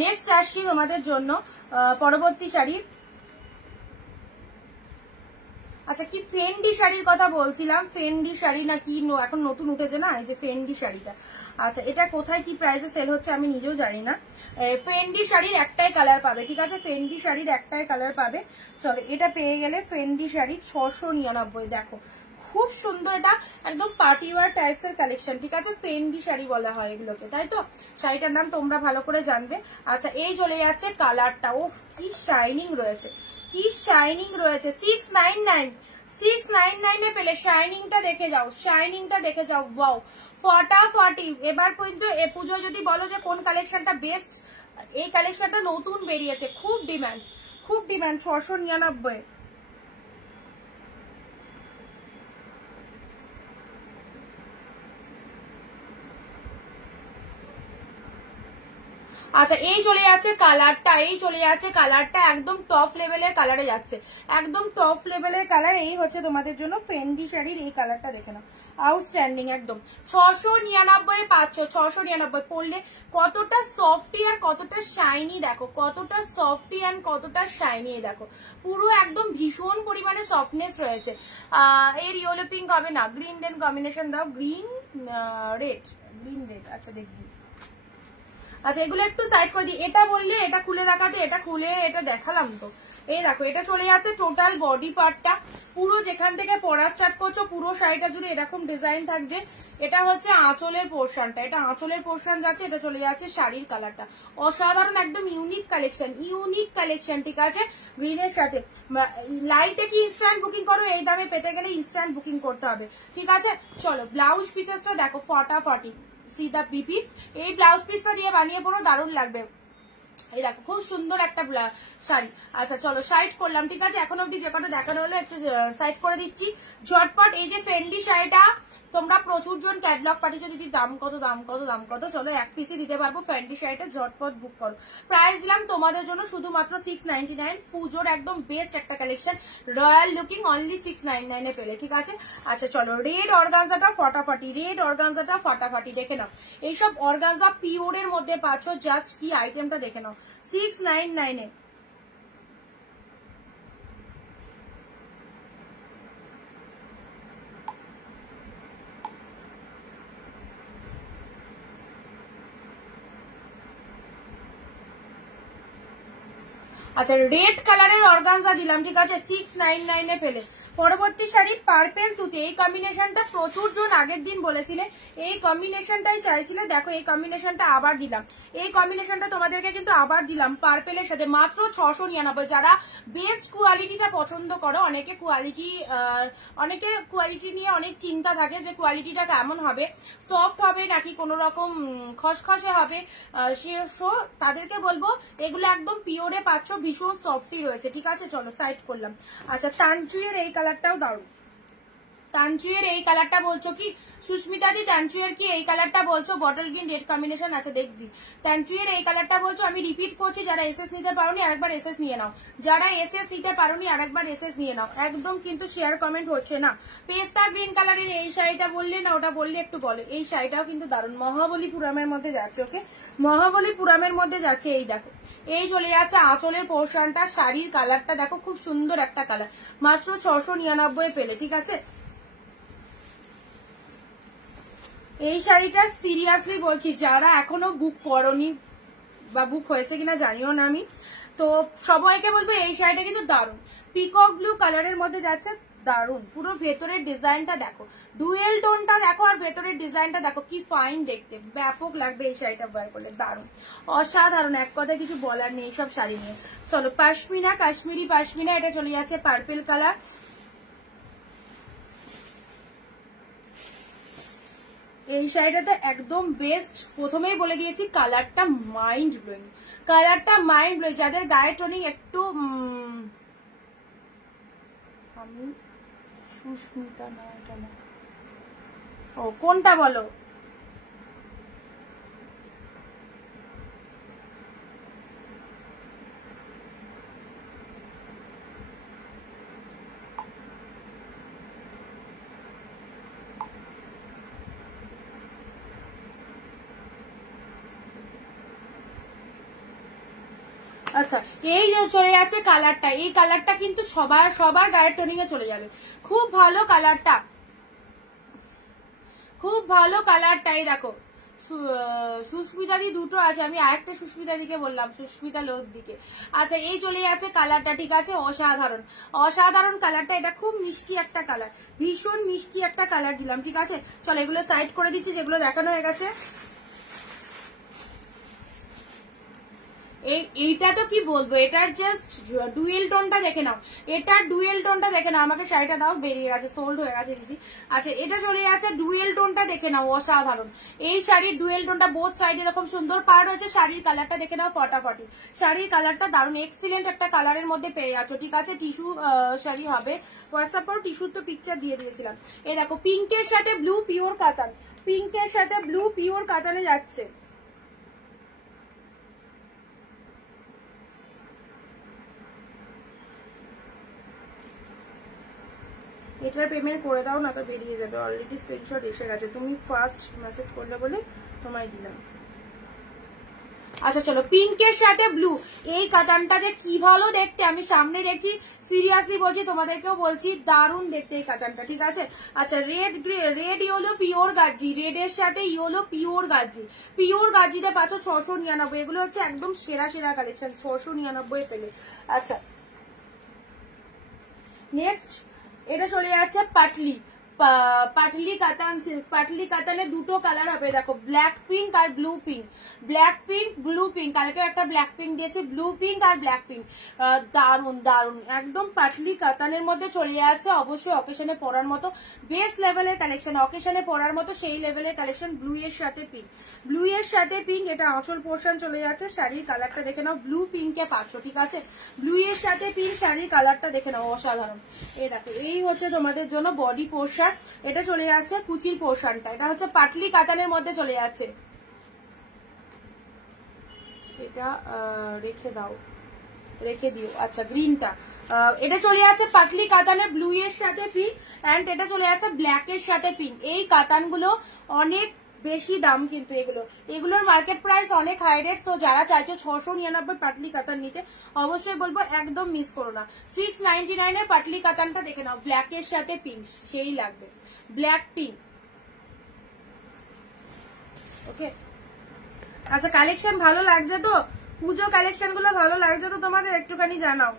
নেক্সট আসছি তোমাদের জন্য পরবর্তী শাড়ি। আচ্ছা, কি ফেন্ডি শাড়ির কথা বলছিলাম, ফেন্ডি শাড়ি নাকি এখন নতুন উঠেছে না, এই যে ফেন্ডি শাড়িটা। আচ্ছা এটা কোথায় কি প্রাইসে সেল হচ্ছে আমি নিজেও জানি না। ফেন্ডি শাড়ির একটাই কালার পাবে, ঠিক আছে, ফেন্ডি শাড়ির একটাই কালার পাবে। চলো এটা পেয়ে গেলে ফেন্ডি শাড়ি 699। দেখো খুব সুন্দর, এটা একদম পার্টি ওয়্যার টাইপস এর কালেকশন, ঠিক আছে, ফেন্ডি শাড়ি বলা হয় এগুলোকে, তাই তো? শাড়িটার নাম তোমরা ভালো করে জানবে। আচ্ছা এই চলে যাচ্ছে কালারটা, ও কি শাইনিং রয়েছে, কি শাইনিং রয়েছে। 699, 699 এ পেলে। শাইনিংটা দেখে যাও, শাইনিংটা দেখে যাও, ওয়াও ফটাফটি। এবার পর্যন্ত এ পুজো যদি বলো যে কোন কালেকশনটা বেস্ট, এই কালেকশনটা নতুন বেরিয়েছে, খুব ডিমান্ড, খুব ডিমান্ড। 699। আচ্ছা এই চলে যাচ্ছে কালারটা, এই চলে যাচ্ছে কালারটা, একদম টপ লেভেলের কালারে যাচ্ছে, একদম টপ লেভেলের কালার। এই হচ্ছে তোমাদের জন্য ফেন্ডি শাড়ির এই কালারটা, দেখে নাও, আউটস্ট্যান্ডিং একদম। 699 পাচ্ছ, 699 পড়লে কতটা সফটি আর কতটা শাইনি, দেখো কতটা সফটি অ্যান্ড কতটা শাইনি, দেখো পুরো একদম ভীষণ পরিমাণে সফটনেস রয়েছে। এর ইয়েলো পিঙ্ক হবে না, গ্রিন দেন কম্বিনেশন দাও, গ্রিন রেড, গ্রিন রেড। আচ্ছা দেখছি, আচ্ছা এগুলো একটু সাইড করে দিই। এটা বললে এটা খুলে দেখাতে, এটা খুলে এটা দেখালাম তো। এই দেখো এটা চলে যাচ্ছে টোটাল বডি পার্টটা, পুরো যেখান থেকে পরা স্টার্ট করছো পুরো শাড়িটা জুড়ে এরকম ডিজাইন থাকছে। এটা হচ্ছে আঁচলের পোর্শনটা, এটা আঁচলের পোর্শন যাচ্ছে, এটা চলে যাচ্ছে শাড়ির কালারটা। অসাধারণ একদম ইউনিক কালেকশন, ইউনিক কালেকশন, ঠিক আছে। গ্রিনের সাথে লাইটে কি ইনস্ট্যান্ট বুকিং করো, এই দামে পেতে গেলে ইনস্ট্যান্ট বুকিং করতে হবে, ঠিক আছে। চলো ব্লাউজ পিসেসটা দেখো ফাটাফাটি, সিদা পিপি। এই ব্লাউজ পিসটা দিয়ে বানিয়ে পড়ো, দারুণ লাগবে। এই দেখো খুব সুন্দর একটা শাড়ি। আচ্ছা চলো সাইড করলাম, ঠিক আছে। এখন অব্দি যে কটা দেখানো হলো একটু সাইড করে দিচ্ছি ঝটপট। এই যে ফেন্ডি শাড়িটা তোমরা প্রচুর জন ক্যাটলগ পাঠিয়েছো, দিদি দাম কত, দাম কত, দাম কত। চলো এক পিসই দিতে পারবো ফেন্ডি শাড়িটা, ঝটপট বুক করো। প্রাইস দিলাম তোমাদের জন্য শুধুমাত্র 699। পুজোর একদম বেস্ট একটা কালেকশন, রয়্যাল লুকিং, অনলি 699 এ পেলে, ঠিক আছে। আচ্ছা চলো রেড অর্গানজাটা ফটাফটি, রেড অর্গানজাটা ফটাফটি, দেখে নাও। এইসব অর্গানজা পিওরের মধ্যে পাচ্ছ, জাস্ট কি আইটেমটা দেখে নাও, 699 এ। আচ্ছা রেড কালারের অর্গানজা দিলাম, ঠিক আছে, 699 এ পেলে। পরবর্তী শাড়ি পার্পেল তুতে, এই কম্বিনেশনটা প্রচুর জন আগের দিন বলেছিলে, এই কম্বিনেশনটাই চাইছিলে, দেখো এই কম্বিনেশনটা আবার দিলাম, এই কম্বিনেশনটা তোমাদেরকে কিন্তু আবার দিলাম পার্পেলের সাথে, মাত্র 699। যারা বেস্ট কোয়ালিটিটা পছন্দ করো, অনেকে কোয়ালিটি নিয়ে অনেক চিন্তা থাকে যে কোয়ালিটিটা কেমন হবে, সফট হবে নাকি কোনো রকম খসখসে হবে, তাদেরকে বলবো এগুলো একদম পিওরে পাচ্ছ, ভীষণ সফটই রয়েছে, ঠিক আছে। চলো সাইড করলাম। আচ্ছা তানচুয়ের এই কালারটাও দারুণ, তানচুয়ের এই কালারটা বলছো কি সুস্মিতা দি? তানচুয়ের কি এই কালারটা বলছো? বটল গ্রিন রেড কম্বিনেশন আছে, দেখছি। তানচুয়ের এই কালারটা বলছো, আমি রিপিট করছি, যারা এসএস নিতে পারোনি আরেকবার এসএস নিয়ে নাও, যারা এসএস নিতে পারোনি আরেকবার এসএস নিয়ে নাও। একদম কিন্তু শেয়ার কমেন্ট হচ্ছে না। পেস্তা গ্রিন কালারের এই শাড়িটা বললে না, ওটা বললে একটু বলো। এই শাড়িটাও কিন্তু দারুণ, মহাবলীপুরমের মধ্যে যাচ্ছে, ওকে, মহাবলীপুরমের মধ্যে যাচ্ছে। এই দেখো এই চলে যাচ্ছে আঁচলের পোর্শনটা, শাড়ির কালারটা দেখো খুব সুন্দর একটা কালার, মাত্র 699 পেলে, ঠিক আছে। এই শাড়িটা সিরিয়াসলি বলছি, যারা এখনো বুক করনি বা বুক হয়েছে কিনা জানিও না আমি, তো সবাইকে বলবো এই শাড়িটা কিন্তু দারুণ, পিকক ব্লু কালারের মধ্যে যাচ্ছে, দারুণ। পুরো ভেতরের ডিজাইনটা দেখো, ডুয়েল টোনটা দেখো, আর ভেতরের ডিজাইনটা দেখো, কি ফাইন দেখতে, ব্যাপক লাগবে এই শাড়িটা ওয়্যার করলে, দারুণ অসাধারণ, এক কথায় কিছু বলার নেই সব শাড়ি নিয়ে। চলো পাশমিনা, কাশ্মীরি পাশমিনা, এটা চলে যাচ্ছে পার্পেল কালার। এই শাড়িটাতে একদম বেস্ট, প্রথমেই বলে দিয়েছি কালারটা মাইন্ড ব্লোয়িং, কালারটা মাইন্ড ব্লোয়িং। যাদের গায়ে টোনিং একটু, আমি সুস্মিতা না, এটা না, ও কোনটা বলো? আচ্ছা এই যে চলে যাচ্ছে কালারটা, এই কালারটা কিন্তু সবার গায়ের টোনিং এ চলে যাবে, খুব ভালো কালারটা, খুব ভালো কালারটা। এই দেখো সুস্মিতাদি দুটো আছে, আমি আরেকটা সুস্মিতাদিকে বললাম, সুস্মিতা লোক দিকে। আচ্ছা এই চলে যাচ্ছে কালারটা, ঠিক আছে, অসাধারণ অসাধারণ কালারটা, এটা খুব মিষ্টি একটা কালার, ভীষণ মিষ্টি একটা কালার দিলাম, ঠিক আছে। চলো এগুলো সাইড করে দিচ্ছি, যেগুলো দেখানো হয়ে গেছে। এইটা তো কি বলবো, এটার জাস্ট ডুয়েল টোনটা দেখে নাও, এটার ডুয়েল টোনটা দেখে নাও। আমাকে শাড়িটা দাও, বেরিয়ে গেছে, সোল্ড হয়ে গেছে দিদি। আচ্ছা এটা চলে যাচ্ছে, ডুয়েল টোনটা দেখে নাও, অসাধারণ। এই শাড়ির ডুয়েল টোনটা বোথ সাইড এরকম সুন্দর পার হয়েছে। শাড়ির কালারটা দেখে নাও, ফটাফটি। শাড়ির কালারটা দারুণ এক্সিলেন্ট একটা কালারের মধ্যে পেয়ে যাচ্ছ, ঠিক আছে। টিস্যু শাড়ি হবে, হোয়াটসঅ্যাপ পর টিস্যুর তো পিকচার দিয়ে দিয়েছিলাম। এই দেখো পিঙ্কের সাথে ব্লু পিওর কাতান, পিঙ্কের সাথে ব্লু পিওর কাতানে যাচ্ছে। এটার পেমেন্ট করে দাও না তো বেরিয়ে যাবে, অলরেডি স্ক্রিনশট এসে গেছে, তুমি ফার্স্ট মেসেজ করলে বলে তোমায় দিলাম। আচ্ছা চলো, পিঙ্কের সাথে ব্লু, এই কাতানটা যে কি ভালো দেখতে, আমি সামনে দেখছি, সিরিয়াসলি বলছি, তোমাদেরকেও বলছি, দারুণ দেখতে এই কাতানটা, ঠিক আছে। আচ্ছা red red yellow pure Gazi, red এর সাথে ইয়েলো পিওর গাজি, পিওর গাজিতে পাচ্ছ 699, এগুলো হচ্ছে একদম সেরা সেরা কালেকশন, 699 পেলে। আচ্ছা নেক্সট এটা চলে যাচ্ছে পাটলি, পাটলি কাতান সিল্ক, পাটলি কাতানে দুটো কালার হবে, দেখো ব্ল্যাক পিঙ্ক আর blue pink, black pink blue pink, কালকে একটা ব্ল্যাক পিঙ্ক দিয়েছি, ব্লু পিঙ্ক আর ব্ল্যাক পিঙ্ক, দারুন দারুন একদম পাটলি কাতানের মধ্যে চলে যাচ্ছে। অবশ্যই অকেশনে পরার মতো বেস্ট লেভেলের কালেকশন, অকেশনে পরার মতো সেই লেভেলের কালেকশন। ব্লু এর সাথে পিঙ্ক, ব্লু এর সাথে পিঙ্ক, এটা আঁচল পোর্শন চলে যাচ্ছে। শাড়ির কালারটা দেখে নাও, ব্লু পিঙ্কে পাচ্ছ, ঠিক আছে। ব্লু এর সাথে পিঙ্ক, শাড়ির কালারটা দেখে নাও, অসাধারণ। এই দেখো এই হচ্ছে তোমাদের জন্য বডি পোর্শন, এটা চলে যাচ্ছে কুচির পোর্শনটা, এটা হচ্ছে পাটলি কাতানের মধ্যে চলে যাচ্ছে। এটা রেখে দাও, রেখে দিও। আচ্ছা গ্রিনটা, এটা চলে যাচ্ছে পাটলি কাতানে ব্লু এর সাথে পিঙ্ক, এন্ড এটা চলে যাচ্ছে ব্ল্যাক এর সাথে পিঙ্ক। এই কাতানগুলো অনেক বেশি দাম, কিন্তু এগুলোর মার্কেট প্রাইস অনেক হাই রেট। সো যারা চাইছো 699 পাটলি কাতান নিতে, অবশ্যই বলবো একদম মিস করো না। 699 এর পাটলি কাতানটা দেখে নাও, ব্ল্যাক এর সাথে পিঙ্ক, সেই লাগবে, ব্ল্যাক পিঙ্ক। ওকে আচ্ছা কালেকশন ভালো লাগছে তো, পুজো কালেকশন গুলো ভালো লাগছে তো তোমাদের, একটুখানি জানাও।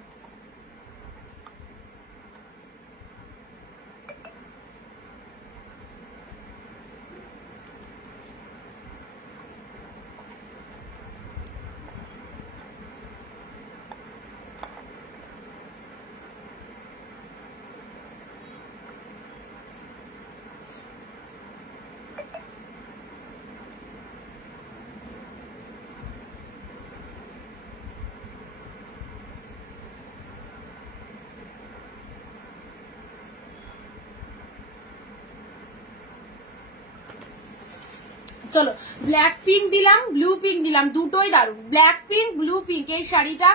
চলো ব্ল্যাক পিঙ্ক দিলাম, ব্লু পিঙ্ক দিলাম, দুটোই দারুন। ব্ল্যাক পিঙ্ক ব্লু পিঙ্ক, এই শাড়িটা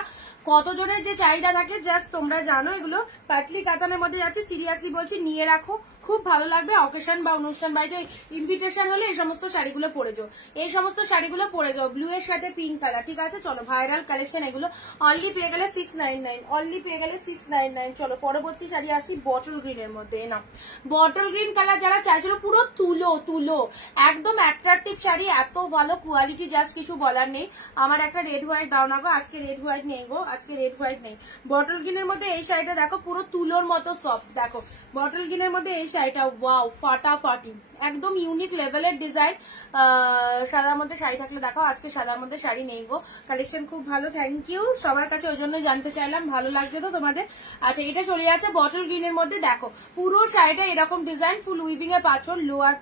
কত জনের যে চাহিদা থাকে জাস্ট তোমরা জানো। এগুলো পাটলি কাতানের মধ্যে যাচ্ছে, সিরিয়াসলি বলছি নিয়ে রাখো, খুব ভালো লাগবে। অকেশন বা অনুষ্ঠান বাড়িতে ইনভিটেশন হলে এই সমস্ত শাড়িগুলো পরে যাও, এই সমস্ত শাড়িগুলো পরে যাও। ব্লু এর সাথে পিঙ্ক কালার, ঠিক আছে। চলো ভাইরাল কালেকশন এগুলো, অনলি পেয়ে গেলে 699, অনলি পেয়ে গেলে 699। চলো পরবর্তী শাড়ি আসি বটল গ্রিন এর মধ্যে। না বটল গ্রিন কালার যারা চাইছিল, পুরো তুলো তুলো একদম অ্যাট্রাকটিভ শাড়ি, এত ভালো কোয়ালিটি, জাস্ট কিছু বলার নেই। আমার একটা রেড হোয়াইট দাও না গো, আজকে রেড হোয়াইট নেই গো, আজকে রেড হোয়াইট নেই। বটল গ্রিনের মধ্যে এই শাড়িটা দেখো, পুরো তুলোর মতো সফট, দেখো বটল গ্রিনের মধ্যে এই শাড়িটা, ওয়াও ফাটাফাটি, একদম ইউনিক লেভেলের ডিজাইন। সাদার মধ্যে শাড়ি থাকলে দেখো, আজকে সাদার মধ্যে শাড়ি নেই গো। কালেকশন খুব ভালো, থ্যাংক ইউ সবার কাছে, ওই জন্য জানতে চাইলাম ভালো লাগছে তো তোমাদের। আচ্ছা এটা চলে যাচ্ছে বটল গ্রিনের মধ্যে, দেখো পুরো শাড়িটা এরকম ডিজাইন, ফুল উইভিং এর পাঁচল, লোয়ার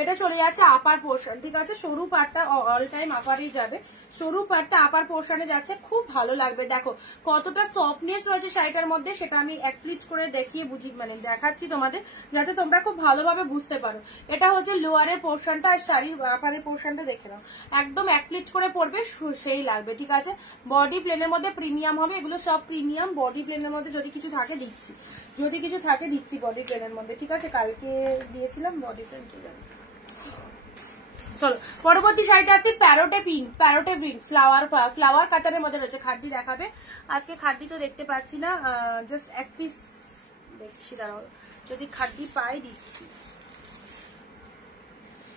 এটা চলে যাচ্ছে আপার পোর্শন, ঠিক আছে। সরু পাটটা অল টাইম আপারই যাবে, সরু পাটটা আপার পোর্শনে যাচ্ছে, খুব ভালো লাগবে। দেখো কতটা সফটনেস রয়েছে শাড়িটার মধ্যে, সেটা আমি এক প্লিট করে দেখিয়ে মানে দেখাচ্ছি তোমাদের, যাতে তোমরা খুব ভালোভাবে বুঝতে পারো। এটা হচ্ছে লোয়ারের পোর্শনটা, আর শাড়ির আপারের পোর্শনটা দেখে নাও, একদম এক প্লিট করে পড়বে, সেই লাগবে, ঠিক আছে। বডি প্লেনের মধ্যে প্রিমিয়াম হবে, এগুলো সব প্রিমিয়াম। বডি প্লেনের মধ্যে যদি কিছু থাকে দিচ্ছি, যদি কিছু থাকে দিচ্ছি বডি প্লেনের মধ্যে, ঠিক আছে। কালকে দিয়েছিলাম বডি প্লেন, ঠিক আছে। চলো পরবর্তী শাড়িটা আসছে প্যারোটে পিঙ্ক, প্যারোটে পিঙ্ক, ফ্লাওয়ার কাতারের মধ্যে রয়েছে। খাড্ডি দেখাবে আজকে, খাড্ডি তো দেখতে পাচ্ছি না, জাস্ট এক পিস দেখছি, দাঁড়াও যদি খাড্ডি পাই দিচ্ছি।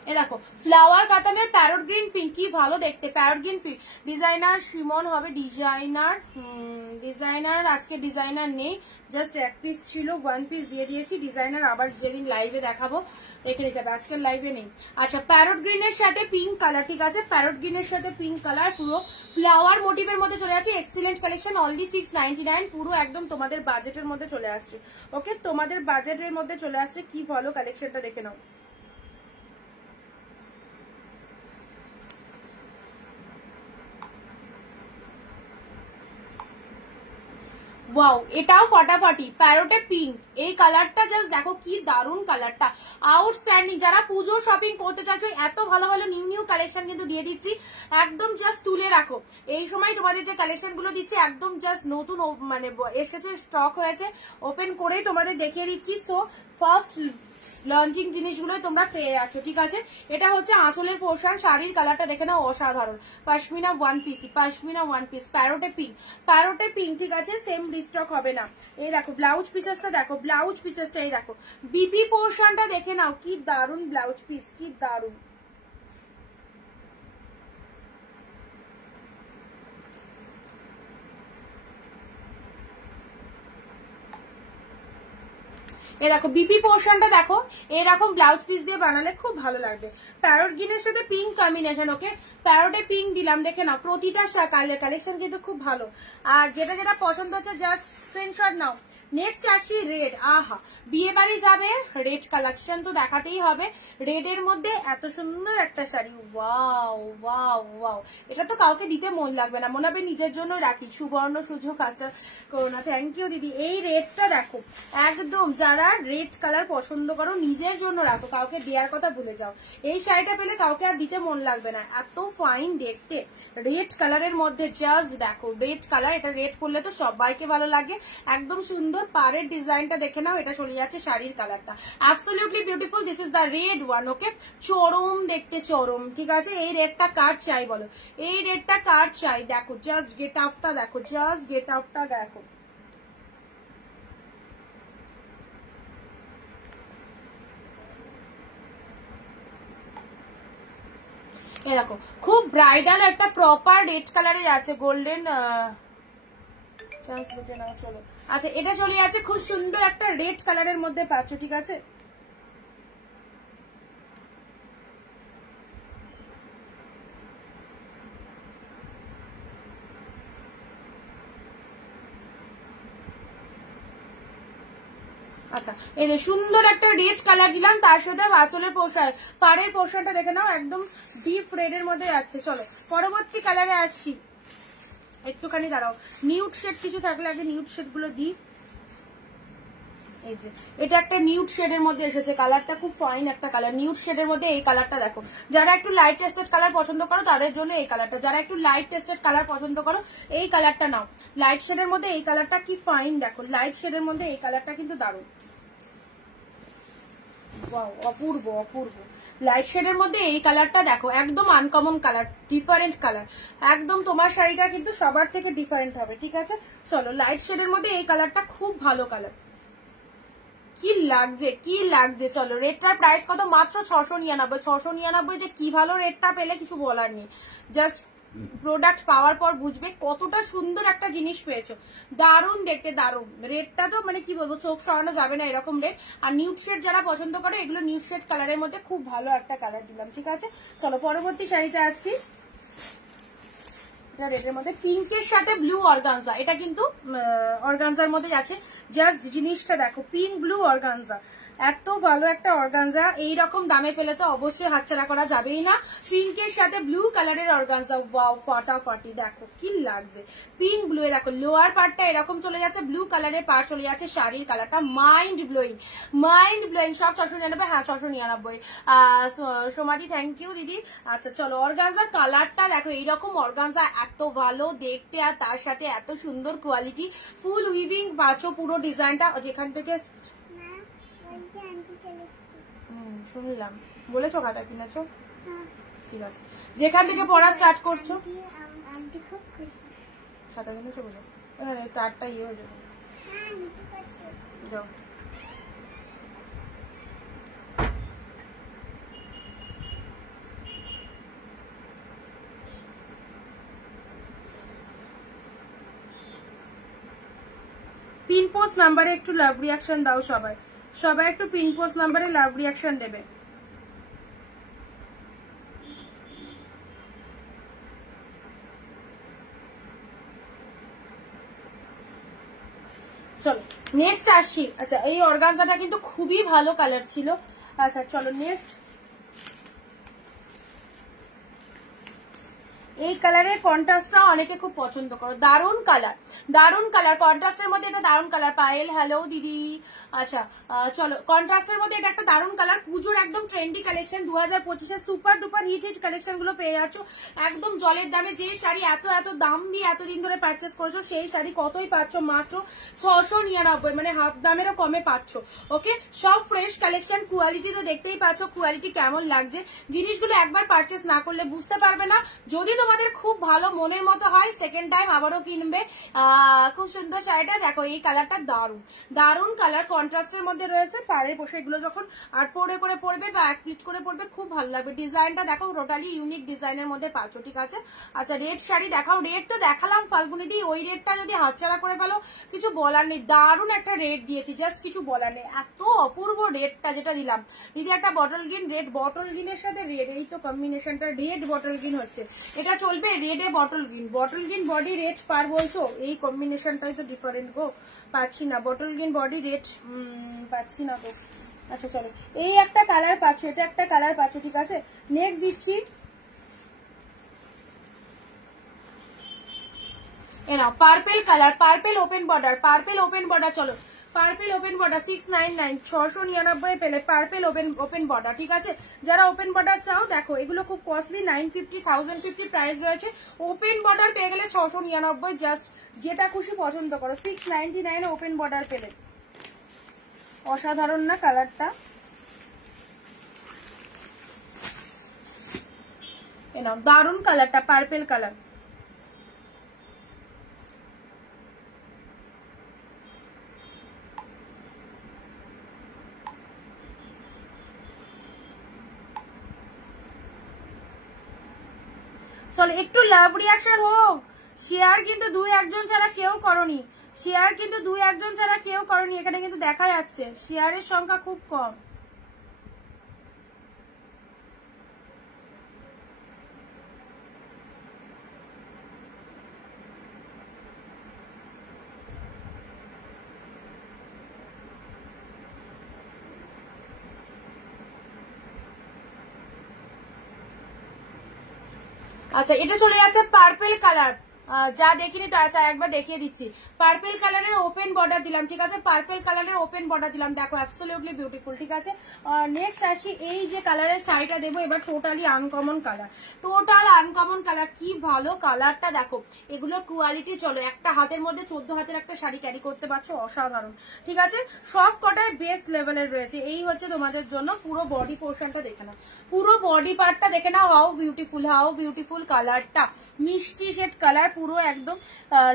এ দেখো ফ্লাওয়ার কাতানের প্যারট গ্রিন পিঙ্ক, কি ভালো দেখতে parrot green pink. Designer Simon হবে, ডিজাইনার আজকে ডিজাইনার নেই, জাস্ট এক পিস ছিল, 1 পিস দিয়ে দিয়েছি। ডিজাইনার আবার যেদিন লাইভে দেখাবো দেখে নিতে হবে, আজকের লাইভে নেই। আচ্ছা প্যারট গ্রিনের সাথে পিঙ্ক কালার, ঠিক আছে প্যারট গ্রিনের সাথে পিঙ্ক কালার, পুরো ফ্লাওয়ার মোটিভের মধ্যে চলে যাচ্ছে। এক্সিলেন্ট কালেকশন, অনলি 699, পুরো একদম তোমাদের বাজেটের মধ্যে চলে আসছে। ওকে তোমাদের বাজেটের মধ্যে চলে আসছে, কি ভালো কালেকশনটা দেখে নাও। ওয়াও এটাও ফাটাফাটি প্যারোটে পিঙ্ক, এই কালারটা জাস্ট দেখো কি দারুন কালারটা, আউটস্ট্যান্ডিং। যারা পুজো শপিং করতে চাইছো এত ভালো ভালো নিউ কালেকশন কিন্তু দিয়ে দিচ্ছি, একদম জাস্ট তুলে রাখো। এই সময় তোমাদের যে কালেকশন গুলো দিচ্ছি একদম জাস্ট নতুন মানে এসেছে, স্টক হয়েছে, ওপেন করেই তোমাদের দেখিয়ে দিচ্ছি। সো ফার্স্ট লঞ্চিং জিনিসগুলো তোমরা পেয়ে যাচ্ছ, ঠিক আছে। এটা হচ্ছে আঁচলের পোর্শন, শাড়ির কালারটা দেখে নাও অসাধারণ, পশমিনা 1 পিস, পশমিনা 1 পিস, প্যারোটে পিঙ্ক, ঠিক আছে সেম রিস্টক হবে না। এই দেখো ব্লাউজ পিসেসটা দেখো, ব্লাউজ পিসেসটা এই দেখো, বিপি পোর্শনটা দেখে নাও, কি দারুন ব্লাউজ পিস, কি দারুন। এই দেখো বিপি পোর্শনটা দেখো, এরকম ব্লাউজ পিস দিয়ে বানালে খুব ভালো লাগবে। প্যারট গ্রিনের সাথে পিঙ্ক কম্বিনেশন, ওকে প্যারটে পিঙ্ক দিলাম, দেখে না প্রতিটা কালেকশন কিন্তু খুব ভালো। আর যেটা যেটা পছন্দ হচ্ছে জাস্ট স্ক্রিনশট নাও। নেক্সট আসি রেড, আহা বিয়ে বাড়ি যাবে, রেড কালেকশন তো দেখাতেই হবে। রেড এর মধ্যে এত সুন্দর একটা শাড়ি, ওয়াও ওয়াও ওয়াও, এটা তো কাউকে দিতে মন লাগবে না, মনে হবে নিজের জন্য রাখি। সুবর্ণ সুযোগ আচ্ছা করোনা, থ্যাংক ইউ দিদি। এই রেডটা দেখো একদম, যারা রেড কালার পছন্দ করো নিজের জন্য রাখো, কাউকে দেওয়ার কথা ভুলে যাও। এই শাড়িটা পেলে কাউকে আর দিতে মন লাগবে না, এত ফাইন দেখতে। রেড কালারের মধ্যে জাস্ট দেখো, রেড কালার, এটা রেড করলে তো সবাইকে ভালো লাগে, একদম সুন্দর। পাড়ের ডিজাইনটা দেখে নাও, এটা চলে যাচ্ছে শাড়ির কালারটা, absolutely beautiful. This is the red one, okay চরম দেখতে চরম, ঠিক আছে। এই রেডটা কার চাই বলো, এই রেডটা কার চাই, দেখো জাস্ট গেট আপটা দেখো, জাস্ট গেট আপটা দেখো। এই দেখো খুব ব্রাইডাল একটা প্রপার রেড কালারে আছে, গোল্ডেন চান্স দেখে নাও চলো। আচ্ছা এটা চলে যাচ্ছে খুব সুন্দর একটা রেড কালারের মধ্যে পাচ্ছ, ঠিক আছে। আচ্ছা এই যে সুন্দর একটা রেড কালার দিলাম, তার সাথে আঁচলের পোশাক, পাড়ের পোশাকটা দেখে নাও একদম ডিপ রেড এর মধ্যে যাচ্ছে। চলো পরবর্তী কালারে আসছি, একটুখানি দাঁড়াও, নিউড শেড কিছু থাকলে আগে নিউড শেড গুলো দিই। এই যে এটা একটা নিউড শেডের মধ্যে এসেছে, কালারটা খুব ফাইন একটা কালার, নিউড শেডের মধ্যে এই কালারটা দেখো। যারা একটু লাইট টেস্টেড কালার পছন্দ করো তাদের জন্য এই কালারটা, যারা একটু লাইট টেস্টেড কালার পছন্দ করো এই কালারটা নাও। লাইট শেডের মধ্যে এই কালারটা কি ফাইন দেখো, লাইট শেডের মধ্যে এই কালারটা কিন্তু দারুণ, ওয়াও অপূর্ব অপূর্ব। লাইট শেডের মধ্যে এই কালারটা দেখো, একদম আনকমন কালার, ডিফারেন্ট কালার, একদম তোমার শাড়িটা কিন্তু সবার থেকে ডিফারেন্ট হবে, ঠিক আছে। চলো লাইট শেডের মধ্যে এই কালারটা খুব ভালো কালার, কি লাগছে কি লাগছে। চলো রেটটার প্রাইস কত, মাত্র 699। 699 যে কি ভালো রেটটা পেলে কিছু বলার নেই, জাস্ট প্রোডাক্ট পাওয়ার পর বুঝবে কতটা সুন্দর একটা জিনিস পেয়েছো, দারুণ দেখতে দারুণ। রেটটা তো মানে কি বলবো, চোখ সরানো যাবে না এরকম রেট। আর নিউড শেড যারা পছন্দ করে, এগুলো নিউড শেড কালারের মধ্যে খুব ভালো একটা কালার দিলাম, ঠিক আছে। চলো পরবর্তী শাড়িতে আসছি, রেডের মধ্যে পিঙ্কের সাথে ব্লু অর্গানজা, এটা কিন্তু অর্গানজার মধ্যে আছে। জাস্ট জিনিসটা দেখো, পিঙ্ক ব্লু অর্গানজা, এত ভালো একটা অর্গানজা, এইরকম দামে পেলে তো অবশ্যই হাতছাড়া করা যাবেই না। পিঙ্কের সাথে ব্লু কালারের অর্গানজা, ওয়াও ফাটাফাটি, দেখো কি লাগছে। পিঙ্ক ব্লু এ দেখো, লোয়ার পার্টটা এরকম চলে যাচ্ছে, ব্লু কালারের পার্ট চলে যাচ্ছে, শাড়ির কালারটা মাইন্ড ব্লোয়িং, মাইন্ড ব্লোয়িং। সব 699, হ্যাঁ 699। সোমাদি থ্যাংক ইউ দিদি। আচ্ছা চলো অর্গানজার কালারটা দেখো, এইরকম অর্গানজা এত ভালো দেখতে, আর তার সাথে এত সুন্দর কোয়ালিটি, ফুল উইভিং পাচ্ছ পুরো ডিজাইনটা। যেখান থেকে শুনলাম বলেছো খাতা কিনেছো, ঠিক আছে, যেখান থেকে পড়া স্টার্ট করছো খাতা কিনেছো বলে তারটা ইয়ে হয়ে যাবে, যাও। পিন পোস্ট নাম্বারে একটু লাভ রিয়াকশন দাও সবাই, সবাই একটু পিন পোস্ট নাম্বারে লাভ রিয়াকশন দেবে। চলো নেক্সট আসি। আচ্ছা এই অর্গানজাটা কিন্তু খুবই ভালো কালার ছিল। আচ্ছা চলো নেক্সট, এই কালারের কন্ট্রাস্টটা অনেকে খুব পছন্দ করো, দারুন কালার, দারুন কালার কন্ট্রাস্টের মধ্যে এটা দারুন কালার। পায়েল হ্যালো দিদি। আচ্ছা চলো কন্ট্রাস্টের মধ্যে এটা একটা দারুন কালার, পুজোর একদম ট্রেন্ডি কালেকশন, 2025-এর super duper hit hit collection গুলো পেয়ে যাচ্ছ একদম জলের দামে। যে শাড়ি এত এত দাম দিয়ে এতদিন ধরে পারচেস করছো সেই শাড়ি কতই পাচ্ছ, মাত্র 699, মানে হাফ দামেরও কমে পাচ্ছ। ওকে সব ফ্রেশ কালেকশন, কোয়ালিটি তো দেখতেই পাচ্ছ কোয়ালিটি কেমন লাগছে। জিনিসগুলো একবার পারচেস না করলে বুঝতে পারবে না, যদি তোমাদের খুব ভালো মনের মতো হয় সেকেন্ড টাইম আবারও কিনবে। খুব সুন্দর শাড়িটা দেখো, এই কালারটা দারুন দারুন কালার, কন্ট্রাস্টের মধ্যে রয়েছে। পাড়ে বসে এগুলো যখন আর্ট পরে করে পরবে বা এক প্লিট করে পরবে খুব ভালো লাগবে। ডিজাইনটা দেখো টোটালি ইউনিক ডিজাইনের মধ্যে পাচ্ছ, ঠিক আছে। আচ্ছা রেড শাড়ি দেখাও, রেড তো দেখালাম ফাল্গুনি দি, ওই রেডটা যদি হাতছাড়া করে ফেলো কিছু বলার নেই, দারুন একটা রেড দিয়েছি, জাস্ট কিছু বলার নেই, এত অপূর্ব রেডটা যেটা দিলাম। দিদি একটা বটল গ্রিন, রেড বটল গ্রিনের সাথে রেড, এই তো কম্বিনেশনটা, রেড বটল গ্রিন হচ্ছে, এটা চলবে রেডে bottle green, bottle green body red পার বলছো, এই কম্বিনেশনটাই তো ডিফারেন্ট গো, পাচ্ছি না বটল গ্রিন বডি রেড পাচ্ছি না গো। আচ্ছা চলো এই একটা কালার পাচ্ছ, এটা একটা কালার পাচ্ছ, ঠিক আছে। নেক্সট দিচ্ছি এনাও purple colour, purple open border, purple open border. চলো পার্পেল ওপেন বর্ডার 699, 699 পেলে পার্পেল ওপেন বর্ডার, ঠিক আছে। যারা ওপেন বর্ডার চাও দেখো এগুলো খুব কস্টলি, 950, 1050 প্রাইস রয়েছে। ওপেন বর্ডার পেয়ে গেলে 699, জাস্ট যেটা খুশি পছন্দ করো। 699 ওপেন বর্ডার পেলে, অসাধারণ না কালারটা, এনাও দারুন কালারটা, পার্পেল কালার। চলো একটু লাভ রিয়াকশন হোক, শেয়ার কিন্তু 2-1 ছাড়া কেউ করনি, শেয়ার কিন্তু 2-1 ছাড়া কেউ করনি, এখানে কিন্তু দেখা যাচ্ছে শেয়ারের সংখ্যা খুব কম। আচ্ছা এটা চলে যাচ্ছে পার্পেল কালার, যা দেখিনি তো, আচ্ছা একবার দেখিয়ে দিচ্ছি। পার্পেল কালারের ওপেন বর্ডার দিলাম, ঠিক আছে, পার্পেল কালারের ওপেন বর্ডার দিলাম, দেখো অ্যাবসলিউটলি বিউটিফুল, ঠিক আছে। নেক্সট আসি, এই যে কালারের শাড়িটা দেবো এবার totally uncommon colour, total uncommon colour, কি ভালো কালারটা দেখো। এগুলো কোয়ালিটি চলো একটা হাতের মধ্যে 14 হাতের একটা শাড়ি ক্যারি করতে পারছো, অসাধারণ, ঠিক আছে। সব কটায় বেস্ট লেভেলের রয়েছে। এই হচ্ছে তোমাদের জন্য পুরো বডি পোর্শনটা দেখে নাও, পুরো বডি পার্টটা দেখে নাও, হাউ বিউটিফুল কালারটা, মিষ্টি শেড কালার, পুরো একদম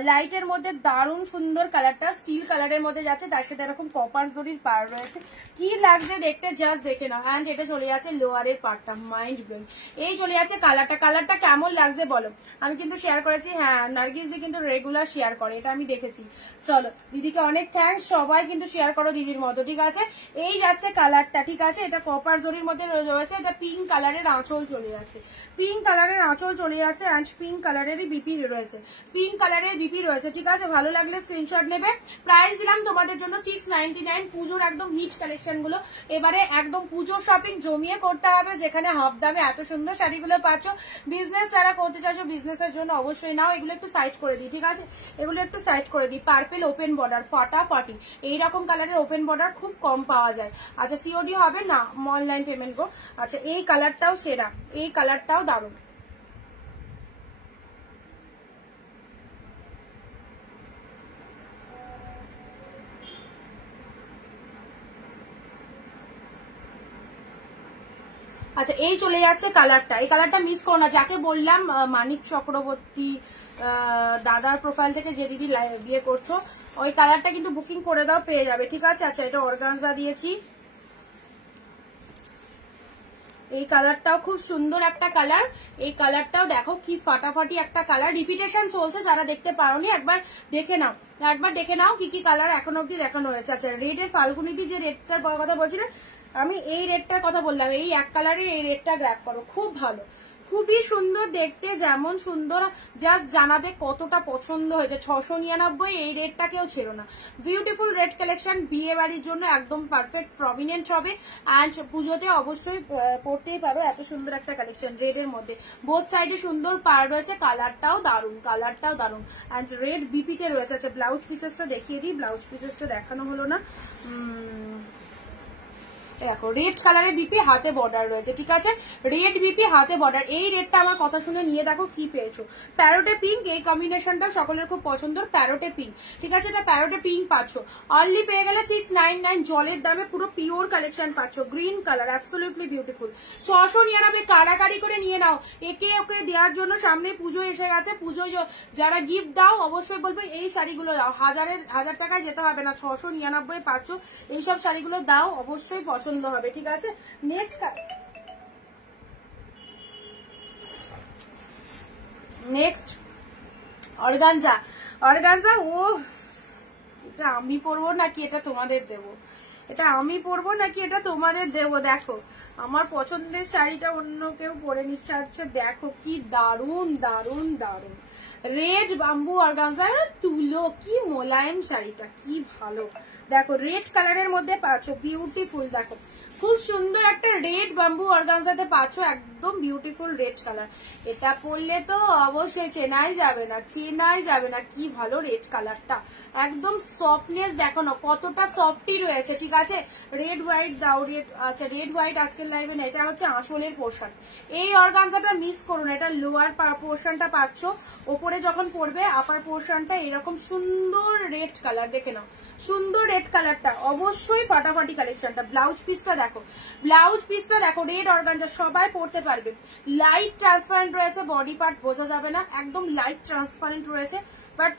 লাইটের মধ্যে দারুণ সুন্দর কালারটা, স্টিল কালারের মধ্যে যাচ্ছে, তার সাথে এরকম কপার জরির পার রয়েছে, কি লাগছে দেখতে জাস্ট দেখে নাও। অ্যান্ড এটা চলে যাচ্ছে লোয়ারের পার্টটা, মাইন্ড ব্লোয়িং। এই চলে যাচ্ছে কালারটা, কালারটা কেমন লাগছে বলো। আমি কিন্তু শেয়ার করেছি, হ্যাঁ নার্গিস দি কিন্তু রেগুলার শেয়ার করে, এটা আমি দেখেছি। চলো দিদিকে অনেক থ্যাঙ্কস, সবাই কিন্তু শেয়ার করো দিদির মতো, ঠিক আছে। এই যাচ্ছে কালারটা, ঠিক আছে, এটা কপার জরির মধ্যে রয়েছে, এটা পিঙ্ক কালারের আঁচল চলে যাচ্ছে, পিঙ্ক কালারের আঁচল চলে যাচ্ছে, অ্যান্ড পিঙ্ক কালারেরই বিপি রয়েছে, পিঙ্ক কালারের বিপি রয়েছে, ঠিক আছে। ভালো লাগলে স্ক্রিনশট নেবে। প্রাইস দিলাম তোমাদের জন্য 699, পুজোর একদম হিট কালেকশন গুলো, এবারে একদম পুজোর শপিং জমিয়ে করতে হবে, যেখানে হাফ দামে এত সুন্দর শাড়িগুলো পাচ্ছ। বিজনেস যারা করতে চাইছো বিজনেসের জন্য অবশ্যই নাও। এগুলো একটু সাইড করে দিই, ঠিক আছে, এগুলো একটু সাইড করে দিই। পার্পেল ওপেন বর্ডার, ফাটাফাটি, এইরকম কালারের ওপেন বর্ডার খুব কম পাওয়া যায়। আচ্ছা সিওডি হবে না, অনলাইন পেমেন্ট গো। আচ্ছা এই কালারটাও সেরা, এই কালারটাও দারুণ। আচ্ছা এই চলে যাচ্ছে কালারটা, এই কালারটা মিস করো না। যাকে বললাম মানিক চক্রবর্তী দাদার প্রোফাইল থেকে যে দিদি বিয়ে করছো, ওই কালারটা কিন্তু বুকিং করে দাও, পেয়ে যাবে, ঠিক আছে। আচ্ছা এটা অর্গানজা দিয়েছি, এই কালারটাও খুব সুন্দর একটা কালার, এই কালারটাও দেখো কি ফাটাফাটি একটা কালার, রিপিটেশন চলছে, যারা দেখতে পারোনি একবার দেখে নাও, একবার দেখে নাও কি কি কালার এখন অব্দি দেখানো হয়েছে। আচ্ছা রেডের ফাল্গুনিটি যে রেডটার কথা বলছিলেন, আমি এই রেডটার কথা বললাম, এই এক কালারের এই রেডটা গ্র্যাব করো, খুব ভালো, খুবই সুন্দর দেখতে, যেমন সুন্দর জাস্ট জানাবে কতটা পছন্দ হয়েছে। 699 এই রেডটা কেউ ছেড়ো না, বিউটিফুল রেড কালেকশন, বিয়ে বাড়ির জন্য একদম পারফেক্ট প্রমিনেন্ট হবে, অ্যান্ড পুজোতে অবশ্যই পড়তেই পারো, এত সুন্দর একটা কালেকশন রেডের মধ্যে। বোথ সাইডে সুন্দর পার রয়েছে, কালারটাও দারুন, কালারটাও দারুন, অ্যান্ড রেড বিপিতে রয়েছে। আচ্ছা ব্লাউজ পিসেসটা দেখিয়ে দিই, ব্লাউজ পিসেসটা দেখানো হলো না, দেখো রেড কালারের বিপি হাতে বর্ডার রয়েছে, ঠিক আছে, রেড বিপি হাতে বর্ডার। এই রেডটা আমার কথা শুনে নিয়ে দেখো কি পেয়েছো, প্যারোটে পিঙ্ক, এই কম্বিনেশনটা সকলের খুব পছন্দ, প্যারোটে পিঙ্ক, ঠিক আছে, এটা প্যারোটে পিঙ্ক পাচ্ছ, অনলি পেয়ে গেলে 699, জলের দামে পুরো পিওর কালেকশন পাচ্ছ, গ্রিন কালার, অ্যাবসলিউটলি বিউটিফুল। 699 কাড়াকাড়ি করে নিয়ে নাও, একে ওকে দেওয়ার জন্য, সামনে পুজো এসে গেছে, পুজোয় যারা গিফট দাও অবশ্যই বলবো এই শাড়িগুলো দাও, 1000 টাকায় যেতে হবে না, 699 পাচ্ছ, এইসব শাড়িগুলো দাও, অবশ্যই পছন্দ হবে, ঠিক আছে। নেক্সট অর্গানজা, অর্গানজা, ও এটা আমি পরবো নাকি এটা তোমাদের দেবো, এটা আমি পরবো নাকি এটা তোমাদের দেবো, দেখো আমার পছন্দের শাড়িটা অন্য কেউ পরে নিচ্ছে, আচ্ছা দেখো কি দারুন দারুন দারুন, রেড বাম্বু অর্গানজা, তুলো, কি মোলায়েম শাড়িটা, কি ভালো, দেখো রেড কালারের মধ্যে পাচ্ছ, বিউটিফুল, দেখো খুব সুন্দর একটা রেড বাম্বু অর্গানজাতে পাচ্ছ, একদম বিউটিফুল রেড কালার, এটা পরলে তো অবশ্যই চেনাই যাবে না, চেনাই যাবে না, কি ভালো রেড কালারটা, একদম সফটনেস দেখো না কতটা সফটই রয়েছে, ঠিক আছে। রেড হোয়াইট দাও, রেড, আচ্ছা রেড হোয়াইট আজকের লাইভে না, এটা হচ্ছে আঁচলের পোর্শন, এই অর্গানজাটা মিস করো না, এটা লোয়ার পোর্শনটা পাচ্ছ, ওপরে যখন পড়বে আপার পোর্শনটা এরকম সুন্দর রেড কালার, দেখে নাও সুন্দর রেড কালারটা, অবশ্যই ফাটাফাটি কালেকশনটা। ব্লাউজ পিসটা দেখো, ব্লাউজ পিসটা দেখো, রেড অর্গানজা, সবাই পরতে পারবে, লাইট ট্রান্সপারেন্ট রয়েছে, বডি পার্ট বোঝা যাবে না, একদম লাইট ট্রান্সপারেন্ট রয়েছে, বাট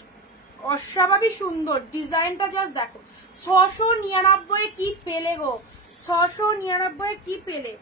অস্বাভাবিক সুন্দর ডিজাইনটা, জাস্ট দেখো। 699 কি পেলে গো, 699 কি পেলে,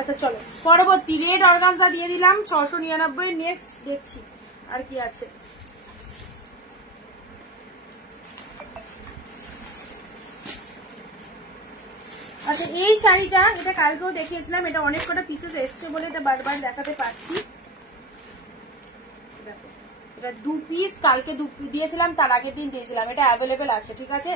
আচ্ছা চলো পরবর্তী রেড অর্গানজা দিয়ে দিলাম 699। নেক্সট দেখছি আর কি আছে। আচ্ছা এই শাড়িটা, এটা কালকেও দেখিয়েছিলাম, এটা অনেক কটা পিসেস এসছে বলে এটা বারবার দেখাতে পারছি, এটা 2 পিস কালকে দিয়েছিলাম, তার আগের দিন দিয়েছিলাম, এটা অ্যাভেলেবেল আছে, ঠিক আছে।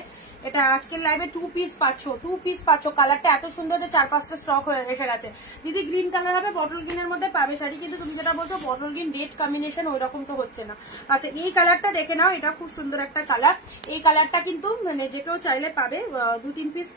এটা আজকের লাইভে 2 পিস পাচ্ছ, 2 পিস পাচ্ছ, কালারটা এত সুন্দর যে 4-5টা স্টক হয়ে এসে গেছে। দিদি গ্রিন কালার হবে, বটল গ্রিনের মধ্যে পাবে শাড়ি, কিন্তু তুমি যেটা বলছো বটল গ্রিন রেড কম্বিনেশন ওই রকম তো হচ্ছে না। আচ্ছা এই কালারটা দেখে নাও, এটা খুব সুন্দর একটা কালার, এই কালারটা কিন্তু মানে যে কেউ চাইলে পাবে, 2-3 পিস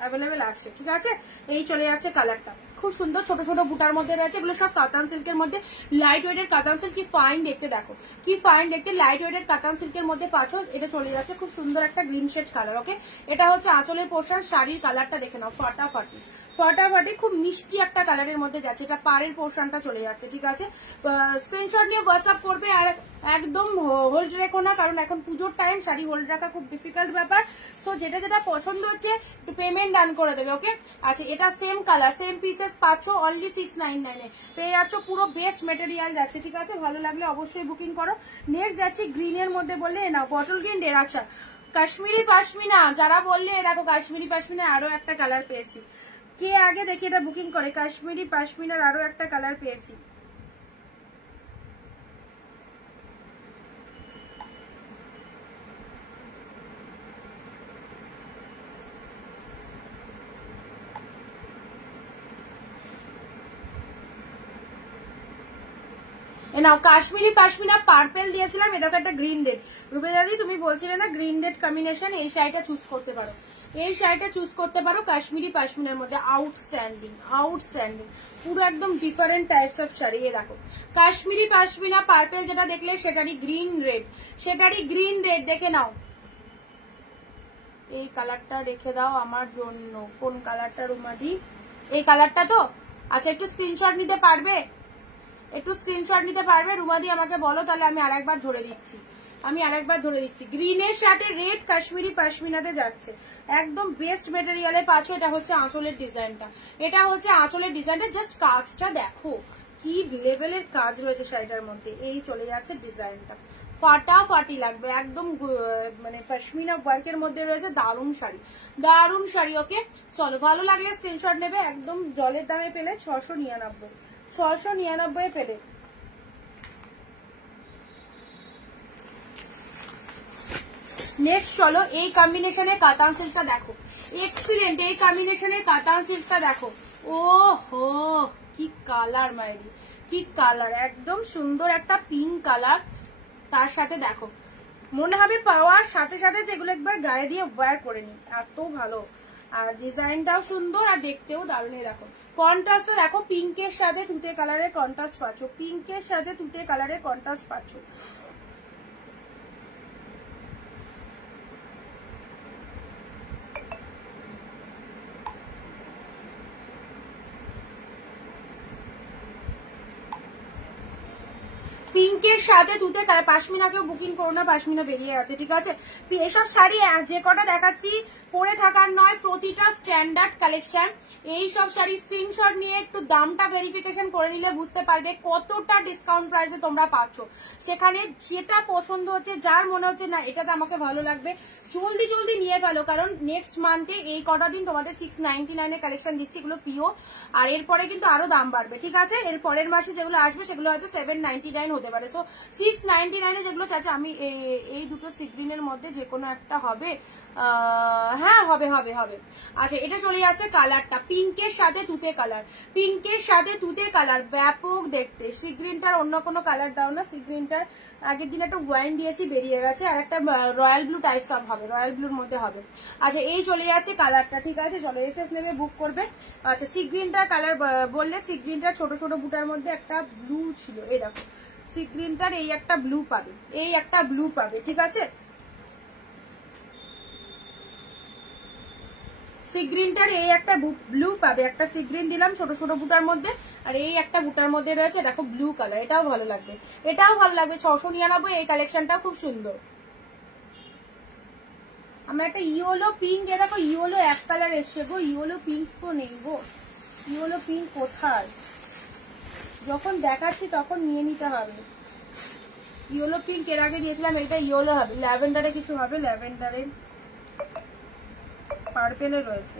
অ্যাভেলেবেল আছে, ঠিক আছে। এই চলে যাচ্ছে কালারটা, খুব সুন্দর ছোট ছোট বুটার মধ্যে রয়েছে, এগুলো সব কাতান সিল্কের মধ্যে, লাইট ওয়েটের কাতান সিল্ক, কি ফাইন দেখতে, দেখো কি ফাইন দেখতে, লাইট ওয়েটের কাতান সিল্কের মধ্যে পাচ্ছ। এটা চলে যাচ্ছে খুব সুন্দর একটা গ্রিন শেড কালার, ওকে। এটা হচ্ছে আঁচলের পোর্শন, শাড়ির কালারটা দেখে নাও, ফাটাফাটি ফাটাফাটি, খুব মিষ্টি একটা কালারের মধ্যে যাচ্ছে, এটা পাড়ের পোর্শনটা চলে যাচ্ছে, ঠিক আছে। স্ক্রিনশট নিয়ে হোয়াটসঅ্যাপ করবে, আর একদম হোল্ড রেখো না, কারণ এখন পুজোর টাইম, শাড়ি হোল্ড রাখা খুব ডিফিকাল্ট ব্যাপার। সো যেটা যেটা পছন্দ হচ্ছে একটু পেমেন্ট ডান করে দেবে, ওকে। আচ্ছা এটা সেম কালার, সেম পিসেস পাচ্ছ, অনলি 699 এ পেয়ে যাচ্ছ, পুরো বেস্ট মেটেরিয়াল যাচ্ছে, ঠিক আছে। ভালো লাগলে অবশ্যই বুকিং করো। নেক্সট যাচ্ছি গ্রিনের মধ্যে, বললে না বটল গ্রিন রেড, আচ্ছা কাশ্মীরি পাশমিনা, যারা বললে দেখো কাশ্মীরি পাশমিনা আরো একটা কালার পেয়েছি, কে আগে দেখি এটা বুকিং করে, কাশ্মীরি পাশমিনার আরো একটা কালার পেয়েছি। নাও কাশ্মীরি পাশমিনা পার্পেল দিয়েছিলাম, এটাকে একটা গ্রিন রেড, রুবে দাদি তুমি বলছিলে না গ্রিন রেড কম্বিনেশন, এই শাড়িটা চুজ করতে পারো, এই শাড়িটা চুজ করতে পারো কাশ্মীরি পাশমিনার মধ্যে। আউটস্ট্যান্ডিং আউটস্ট্যান্ডিং, পুরো একদম ডিফারেন্ট টাইপস অফ শাড়ি। এই দেখো কাশ্মীরি পাশমিনা পার্পেল যেটা দেখলে সেটারই গ্রিন রেড, সেটারই গ্রিন রেড দেখে নাও। এই কালারটা রেখে দাও আমার জন্য। কোন কালারটা রুমাদি? এই কালারটা তো। আচ্ছা একটু স্ক্রিনশট নিতে পারবে? একটু স্ক্রিনশট নিতে পারবে রুমাদি? আমাকে বলো তাহলে আমি আরেকবার ধরে দিচ্ছি, আমি আরেকবার ধরে দিচ্ছি। গ্রিনের সাথে রেড কাশ্মীরি পাশমিনাতে যাচ্ছে, একদম বেস্ট মেটেরিয়ালে পাচ্ছ। এটা হচ্ছে আঁচলের ডিজাইনটা, এটা হচ্ছে আঁচলের ডিজাইনটা। জাস্ট কাজটা দেখো কি লেভেলের কাজ রয়েছে শাড়িটার মধ্যে। এই চলে যাচ্ছে ডিজাইনটা, ফাটাফাটি লাগবে একদম, মানে পশমিনা ওয়ার্কের মধ্যে রয়েছে। দারুণ শাড়ি, দারুণ শাড়ি। ওকে চলো, ভালো লাগলে স্ক্রিনশট নেবে। একদম জলের দামে পেলে 699, 699 পেলে। নেক্সট চলো, এই কম্বিনেশনের কাতান সিল্কটা দেখো, এক্সিলেন্ট। এই কম্বিনেশনের কাতান সিল্কটা দেখো, ও হো কি কালার মাইরি, কি কালার, একদম সুন্দর একটা পিঙ্ক কালার। তার সাথে দেখো মনে হবে পাওয়ার সাথে সাথে যেগুলো একবার গায়ে দিয়ে ওয়্যার করে নি, এত ভালো। আর ডিজাইনটাও সুন্দর আর দেখতেও দারুণ। দেখো কন্ট্রাস্টটা দেখো, পিঙ্কের সাথে তুতে কালারের কন্ট্রাস্ট পাচ্ছ, পিঙ্কের সাথে তুতে কালারের কন্ট্রাস্ট পাচ্ছ। পিঙ্কের সাথে তুতে কালার। পাশমিনাকেও বুকিং করো না, পাশমিনা বেরিয়ে আছে, ঠিক আছে। এসব শাড়ি যে কটা দেখাচ্ছি পরে থাকার নয়, প্রতিটা স্ট্যান্ডার্ড কালেকশন। এই সব শাড়ি স্ক্রিনশট নিয়ে একটু দামটা ভেরিফিকেশন করে নিলে বুঝতে পারবে কতটা ডিসকাউন্ট প্রাইসে তোমরা পাচ্ছ। সেখানে যেটা পছন্দ হচ্ছে, যার মনে হচ্ছে না এটাতে আমাকে ভালো লাগবে, জলদি জলদি নিয়ে ফেলো। কারণ নেক্সট মান্থে এই কটা দিন তোমাদের 699 এর কালেকশন দিচ্ছি, এগুলো পিওর। আর এরপরে কিন্তু আরো দাম বাড়বে, ঠিক আছে। এর পরের মাসে যেগুলো আসবে সেগুলো হয়তো 799 হতে পারে। সো 699 যেগুলো চাচ্ছ, আমি এই দুটো সিগ্রিনের মধ্যে যে কোনো একটা হবে। হ্যাঁ হবে হবে হবে। আচ্ছা এটা চলে যাচ্ছে কালারটা, পিঙ্কের সাথে তুতে কালার, পিঙ্কের সাথে তুতে কালার, ব্যাপক দেখতে। সিগ্রিনটার অন্য কোনো কালার দাও না, সিগ্রিনটার আগের দিন একটা ওয়াইন দিয়েছি বেরিয়ে গেছে, আর একটা রয়্যাল ব্লু টাইপস অফ হবে, রয়্যাল ব্লুর মধ্যে হবে। আচ্ছা এই চলে যাচ্ছে কালারটা, ঠিক আছে। চলো এসএস নেবে বুক করবে। আচ্ছা সিগ্রিনটার কালার বললে, সিগ্রিনটার ছোট ছোট বুটার মধ্যে একটা ব্লু ছিল, এই দেখো সিগ্রিনটার এই একটা ব্লু পাবে, এই একটা ব্লু পাবে, ঠিক আছে। সিগ্রিনটার এই একটা ব্লু পাবে, একটা সিগ্রিন দিলাম ছোট ছোট বুটার মধ্যে, আর এই একটা বুটার মধ্যে রয়েছে দেখো ব্লু কালার, এটাও ভালো লাগবে, এটাও ভালো লাগবে। 699, এই কালেকশনটাও খুব সুন্দর। আমরা একটা ইয়েলো পিঙ্ক, এ দেখো ইয়েলো এক কালার এসছে গো, ইয়েলো পিঙ্ক তো নেই গো, ইয়েলো পিঙ্ক কোথায়? যখন দেখাচ্ছি তখন নিয়ে নিতে হবে। ইয়েলো পিঙ্ক এর আগে দিয়েছিলাম, এটা ইয়েলো হবে, ল্যাভেন্ডারে কিছু হবে, ল্যাভেন্ডারে পার্পেলে রয়েছে।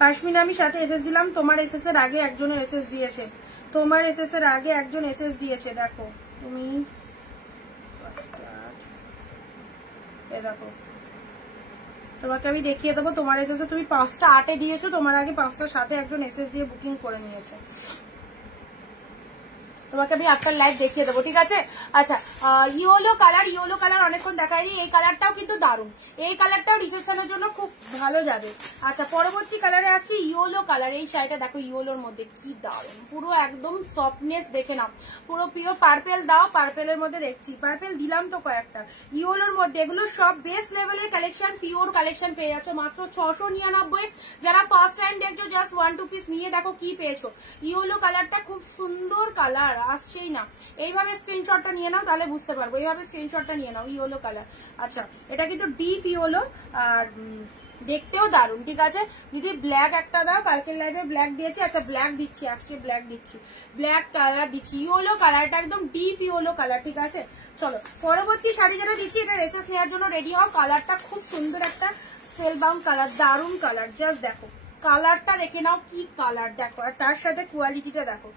পাশমিনা আমি সাথে এসএস দিলাম, তোমার এসএস এর আগে একজনের এসএস দিয়েছে, তোমার এসএস এর আগে একজন এসএস দিয়েছে, দেখো তুমি দেখো, তোমাকে আমি দেখিয়ে দেবো। তোমার এসএস এ তুমি 5টা 8-এ দিয়েছো, তোমার আগে 5টার সাথে একজন এসএস দিয়ে বুকিং করে নিয়েছে, তোমাকে আমি আপনার লাইভ দেখিয়ে দেবো, ঠিক আছে। আচ্ছা ইয়েলো কালার, ইয়েলো কালার অনেকক্ষণ দেখায়নি, এই কালারটাও কিন্তু দারুণ, এই কালারটাও রিসেপশনের জন্য খুব ভালো যাবে। আচ্ছা পরবর্তী কালারে আসি, ইয়েলো কালার। এই শাড়িটা দেখো ইয়েলোর মধ্যে কি দারুণ, পুরো একদম সফটনেস দেখে নাও, পুরো পিওর পার্পেল দাও, পার্পেলের মধ্যে দেখছি, পার্পেল দিলাম তো কয়েকটা, ইয়েলোর মধ্যে। এগুলো সব বেস্ট লেভেলের কালেকশন, পিওর কালেকশন পেয়ে যাচ্ছ মাত্র 699। যারা ফার্স্ট টাইম দেখছো জাস্ট 1-2 পিস নিয়ে দেখো কি পেয়েছো। ইয়েলো কালারটা খুব সুন্দর কালার, আসছেই না। এইভাবে স্ক্রিনশটটা নিয়ে নাও তাহলে বুঝতে পারবো, এইভাবে স্ক্রিনশটটা নিয়ে নাও, ইয়েলো কালার। আচ্ছা এটা কিন্তু ডিপ ইয়েলো আর দেখতেও দারুণ, ঠিক আছে। দিদি ব্ল্যাক একটা দাও, কালকের লাইভে ব্ল্যাক দিয়েছি, আচ্ছা ব্ল্যাক দিচ্ছি, আজকে ব্ল্যাক দিচ্ছি, ব্ল্যাক কালার দিচ্ছি। ইয়েলো কালারটা একদম ডিপ ইয়েলো কালার, ঠিক আছে। চলো পরবর্তী শাড়ি যেটা দিচ্ছি, এটা রেসেস নেওয়ার জন্য রেডি হও। কালারটা খুব সুন্দর একটা স্পেল বাউন্ড কালার, দারুণ কালার, জাস্ট দেখো কালারটা দেখে নাও কি কালার, দেখো আর তার সাথে কোয়ালিটিটা দেখো।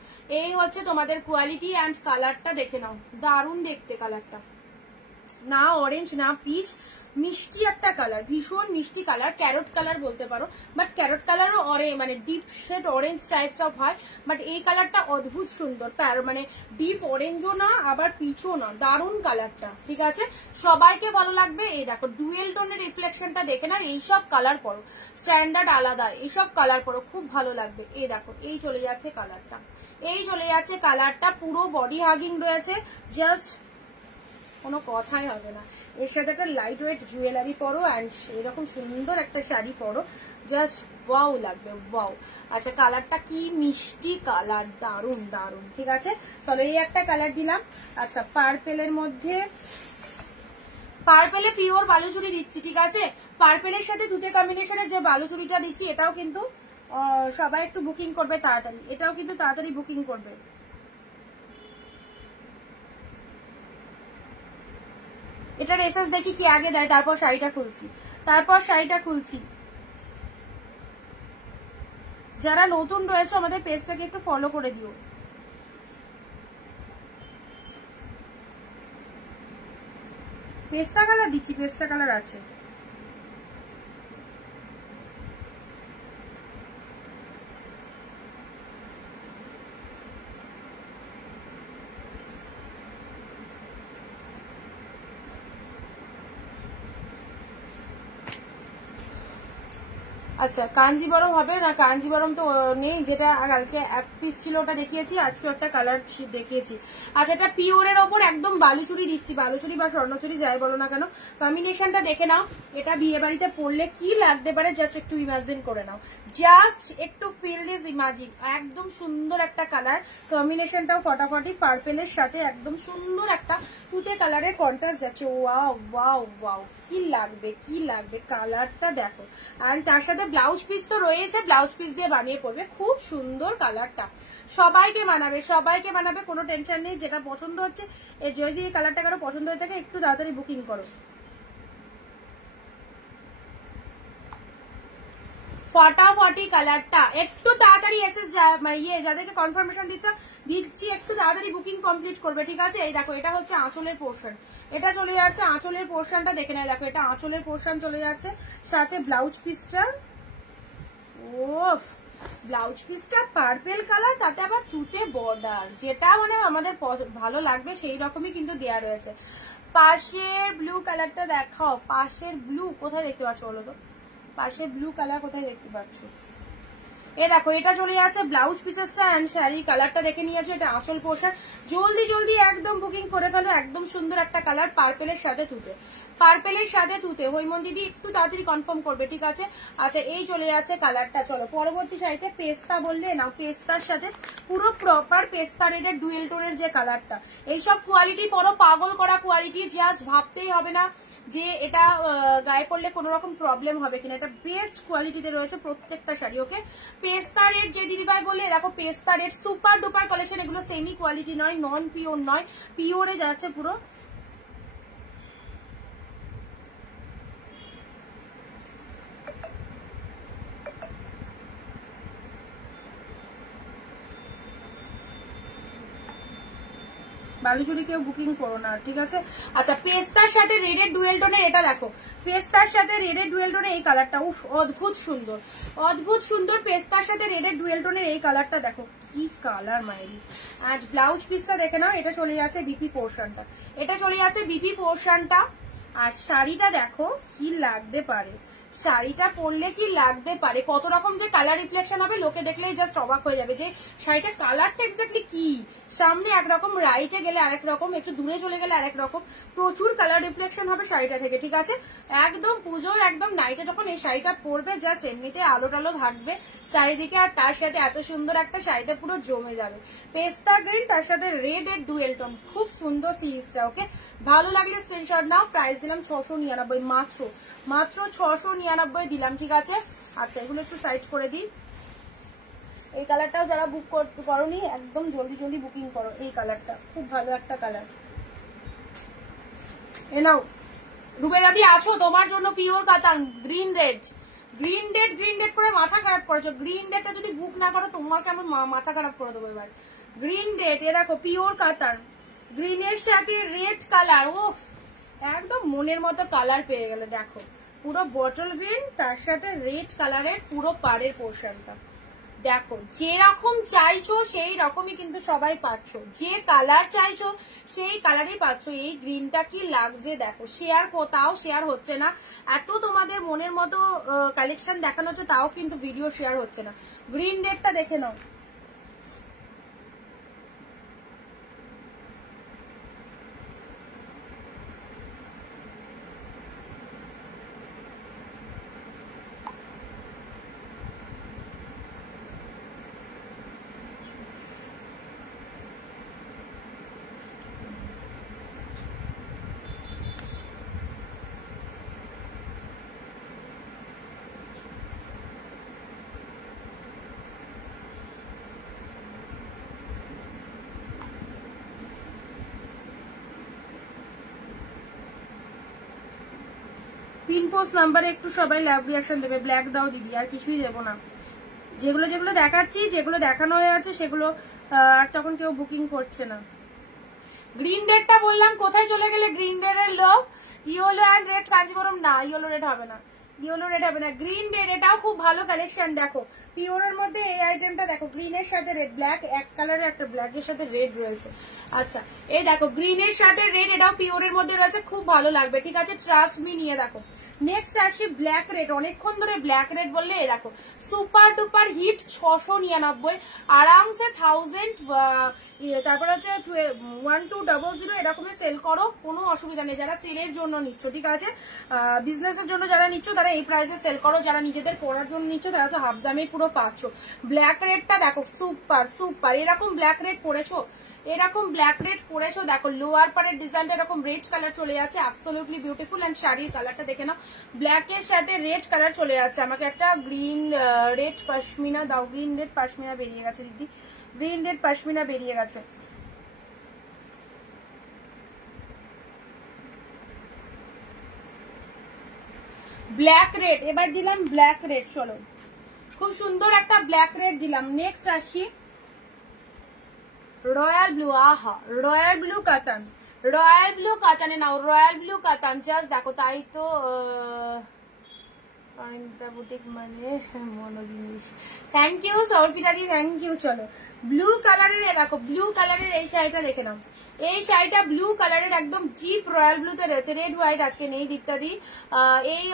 এই হচ্ছে তোমাদের কোয়ালিটি অ্যান্ড কালারটা দেখে নাও, দারুণ দেখতে কালারটা, না অরেঞ্জ না পিচ, মিষ্টি একটা কালার, ভীষণ মিষ্টি কালার, ক্যারট কালার বলতে পারো, বাট ক্যারট কালারও মানে deep shade orange types of হয়, বাট এই কালারটা অদ্ভুত সুন্দর, মানে ডিপ অরেঞ্জও না আবার পিচও না, দারুণ কালারটা। ঠিক আছে, সবাইকে ভালো লাগবে। এই দেখো ডুয়েল টোনের রিফ্লেকশনটা দেখে না, এইসব কালার পরো, স্ট্যান্ডার্ড আলাদা, এইসব কালার পরো, খুব ভালো লাগবে। এই দেখো এই চলে যাচ্ছে কালারটা, এই চলে যাচ্ছে কালারটা, পুরো বডি হাগিং রয়েছে, জাস্ট কোনো কথাই হবে না। এর সাথে একটা লাইট ওয়েট জুয়েলারি পরো অ্যান্ড এরকম সুন্দর একটা শাড়ি পরো, জাস্ট ওয়াও লাগবে, ওয়াও। আচ্ছা কালারটা কি মিষ্টি কালার, দারুন দারুন। ঠিক আছে, চলো এই একটা কালার দিলাম। আচ্ছা পার্পেলের মধ্যে, পার্পেলে পিওর বালুচুরি দিচ্ছি। ঠিক আছে, পার্পেলের সাথে তুতে কম্বিনেশনের যে বালুচুরিটা দিচ্ছি, এটাও কিন্তু সবাই একটু বুকিং করবে তাড়াতাড়ি, এটাও কিন্তু তাড়াতাড়ি বুকিং করবে। এটার এসএস দেখি কি আগে দেয়, তারপর শাড়িটা খুলছি। যারা নতুন রয়েছে আমাদের পেজটাকে একটু ফলো করে দিও। পেস্তা কালার দিচ্ছি, পেস্তা কালার আছে। আচ্ছা কাঞ্জিবরম হবে না, কাঞ্জিবরম তো নেই, যেটা কালকে এক পিস ছিল ওটা দেখিয়েছি, আজকে একটা কালার দেখিয়েছি। আচ্ছা এটা পিওরের ওপর একদম বালুচুরি দিচ্ছি, বালুচুরি বা স্বর্ণচুরি যাই বলো না কেন, কম্বিনেশনটা দেখে নাও। এটা বিয়ে বাড়িতে পরলে কি লাগতে পারে জাস্ট একটু ইমাজিন করে নাও, জাস্ট একটু ফিল দিস ইমাজিন। একদম সুন্দর একটা কালার, কম্বিনেশনটাও ফটাফটি, পার্পেলের সাথে একদম সুন্দর একটা তুতে কালারের কন্ট্রাস্ট যাচ্ছে। ওয়াও ওয়াও ওয়াও, কি লাগবে কালারটা দেখো। আর তার সাথে ব্লাউজ পিস তো রয়েছে, ব্লাউজ পিস দিয়ে বানিয়ে পড়বে, খুব সুন্দর কালারটা, সবাইকে মানাবে, কোনো টেনশন নেই। যেটা পছন্দ হচ্ছে, যদি এই কালারটা কারো পছন্দ হয়ে থাকে একটু তাড়াতাড়ি বুকিং করো। ফটাফটি কালারটা একটু তাড়াতাড়ি এসে যাদেরকে কনফার্মেশন দিচ্ছি একটু তাড়াতাড়ি বুকিং কমপ্লিট করবে। ঠিক আছে, এই দেখো এটা হচ্ছে আঁচলের পোর্শন, এটা চলে যাচ্ছে আঁচলের পোর্শনটা দেখে নেয়। দেখো এটা আঁচলের পোর্শন চলে যাচ্ছে, সাথে ব্লাউজ পিসটা, ও ব্লাউজ পিসটা পার্পেল কালার, তাতে আবার তুতে বর্ডার, যেটা মানে আমাদের ভালো লাগবে সেই রকমই কিন্তু দেয়া রয়েছে। পাশের ব্লু কালারটা দেখাও, পাশের ব্লু কোথায় দেখতে পাচ্ছ বলো তো, পাশের ব্লু কালার কোথায় দেখতে পাচ্ছ? এ দেখো এটা চলে যাচ্ছে ব্লাউজ পিসেসটা এন্ড শাড়ির কালারটা দেখে নিয়েছো, এটা আঁচল পোশাক। জলদি একদম বুকিং করে ফেলো, একদম সুন্দর একটা কালার, পার্পেলের সাথে তুতে। হৈমন দিদি একটু তাড়াতাড়ি কনফার্ম করবে। ঠিক আছে, আচ্ছা এই চলে যাচ্ছে কালারটা। চলো পরবর্তী শাড়িতে পেস্তা বললে না, পেস্তার সাথে পুরো প্রপার পেস্তা রেডের ডুয়েল টোনের যে কালারটা, এইসব কোয়ালিটি পরো, পাগল করা কোয়ালিটি, জাস্ট ভাবতেই হবে না যে এটা গায়ে পড়লে কোনো রকম প্রবলেম হবে কিনা, এটা বেস্ট কোয়ালিটিতে রয়েছে প্রত্যেকটা শাড়ি। ওকে, পেস্তা রেড যে দিদিভাই বলে, দেখো পেস্তা রেড সুপার ডুপার কালেকশন, এগুলো সেমি কোয়ালিটি নয়, নন পিওর নয়, পিওরে যাচ্ছে পুরো। বালুচুরি কেউ বুকিং করো না। ঠিক আছে, আচ্ছা পেস্তার সাথে রেডের ডুয়েল টোনের এটা দেখো, পেস্তার সাথে রেডের ডুয়েল টোনের এই কালারটা, উফ অদ্ভুত সুন্দর। পেস্তার সাথে রেডের ডুয়েল টোনের এই কালারটা দেখো, কি কালার মাইরি। আর ব্লাউজ পিসটা দেখে নাও, এটা চলে যাচ্ছে বিপি পোর্শনটা, আর শাড়িটা দেখো কি লাগতে পারে, শাড়িটা পরলে কি লাগতে পারে, কত রকম যে কালার রিফ্লেকশন হবে, লোকে দেখলেই জাস্ট অবাক হয়ে যাবে যে শাড়িটার কালারটা এক্স্যাক্টলি কি, সামনে একরকম, রাইটে গেলে আরেক রকম, একটু দূরে চলে গেলে আরেক রকম, প্রচুর কালার রিফ্লেকশন হবে শাড়িটা থেকে। ঠিক আছে, একদম পুজোর একদম নাইটে যখন এই শাড়িটা পরবে, জাস্ট এমনিতে আলো টালো থাকবে চারিদিকে, আর তার সাথে এত সুন্দর একটা শাড়িতে পুরো জমে যাবে। পেস্তা গ্রিন তার সাথে রেড এর ডুয়েল টোন, খুব সুন্দর সিরিজটা। ওকে, ভালো লাগলে স্ক্রিনশট নাও। প্রাইস দিলাম 699, মাত্র 699 দিলাম। ঠিক আছে, আচ্ছা এগুলো একটু সাইড করে দিই। এই কালারটাও যারা বুক করোনি একদম জলদি বুকিং করো, এই কালারটা খুব ভালো একটা কালার। এ নাও রুবে দাদি আছো, তোমার জন্য পিওর কাতান গ্রিন রেড করে মাথা খারাপ করেছো। গ্রিন রেডটা যদি বুক না করো তোমাকে আমি মাথা খারাপ করে দেবো এবার। গ্রিন রেড, এ দেখো পিওর কাতান, গ্রিনের সাথে রেড কালার, ও একদম মনের মতো কালার পেয়ে গেলে। দেখো পুরো বটল গ্রিন, তার সাথে রেড কালারের পুরো পাড়ের পোর্শনটা। দেখো যেরকম চাইছো সেই রকমই কিন্তু সবাই পাচ্ছ, যে কালার চাইছো সেই কালারই পাচ্ছ। এই গ্রিনটা কি লাগছে দেখো, শেয়ার কোথাও শেয়ার হচ্ছে না, এত তোমাদের মনের মতো কালেকশন দেখানো হচ্ছে তাও কিন্তু ভিডিও শেয়ার হচ্ছে না। গ্রিন রেডটা দেখে নাও, পিন পোস্ট নাম্বারে একটু সবাই লাভ রিয়াকশন দেবে। ব্ল্যাক দাও দিদি, আর কিছুই দেবো না। যেগুলো যেগুলো দেখাচ্ছি, যেগুলো দেখানো হয়ে আছে সেগুলো আর তখন কেউ বুকিং করছে না। গ্রিন রেডটা বললাম কোথায় চলে গেলে? গ্রিন রেডের লোক ইয়েলো অ্যান্ড রেড কাঞ্জিবরম না, ইয়েলো রেড হবে না, ইয়েলো রেড হবে না, গ্রিন রেড। এটাও খুব ভালো কালেকশন। দেখো পিওরের মধ্যে এই আইটেমটা দেখো, গ্রিনের সাথে রেড, ব্ল্যাক এক কালারের একটা ব্ল্যাকের সাথে রেড রয়েছে। আচ্ছা এই দেখো গ্রিনের সাথে রেড, এটাও পিওরের মধ্যে রয়েছে, খুব ভালো লাগবে। ঠিক আছে, ট্রাস্ট মি, নিয়ে দেখো। নেক্সট আসি ব্ল্যাক রেড। অনেকক্ষণ ধরে ব্ল্যাক রেড বললে এ দেখো সুপার টুপার হিট 699, আরামসে 1000, তারপর হচ্ছে 1200 এরকমই সেল করো, কোনো অসুবিধা নেই। যারা সেলের জন্য নিচ্ছ, ঠিক আছে, বিজনেসের জন্য যারা নিচ্ছ তারা এই প্রাইসে সেল করো, যারা নিজেদের পড়ার জন্য নিচ্ছ তারা তো হাফ দামে পুরো পাচ্ছ। ব্ল্যাক রেডটা দেখো সুপার সুপার। এরকম ব্ল্যাক রেড পরেছো, এরকম ব্ল্যাক রেড পরেছো, দেখো লোয়ার পারের ডিজাইনটা এরকম রেড কালার চলে যাচ্ছে, অ্যাবসলিউটলি বিউটিফুল। এন্ড শাড়ির কালারটা দেখে নাও, ব্ল্যাক এর সাথে রেড কালার চলে যাচ্ছে। আমাকে একটা গ্রিন রেড পশমিনা দাও। গ্রিন রেড পশমিনা বেরিয়ে গেছে দিদি, গ্রিন রেড পশমিনা বেরিয়ে গেছে। ব্ল্যাক রেড এবার দিলাম, ব্ল্যাক রেড। চলো খুব সুন্দর একটা ব্ল্যাক রেড দিলাম। নেক্সট আসি রয়্যাল ব্লু। আহা, royal blue katan, royal blue কাতানে নাও, রয়্যাল ব্লু কাতান। জাস্ট দেখো, তাই তো বুটিক মানে মনো জিনিস। থ্যাংক ইউ সৌরপিতাদি, থ্যাংক ইউ। চলো ব্লু কালারের দেখো, ব্লু কালারের এই শাড়িটা দেখে নাও। এই শাড়িটা ব্লু কালারের একদম ডিপ রয়্যাল ব্লুতে রয়েছে, রেড হোয়াইট আজকে নেই দীপ্তাদি। এই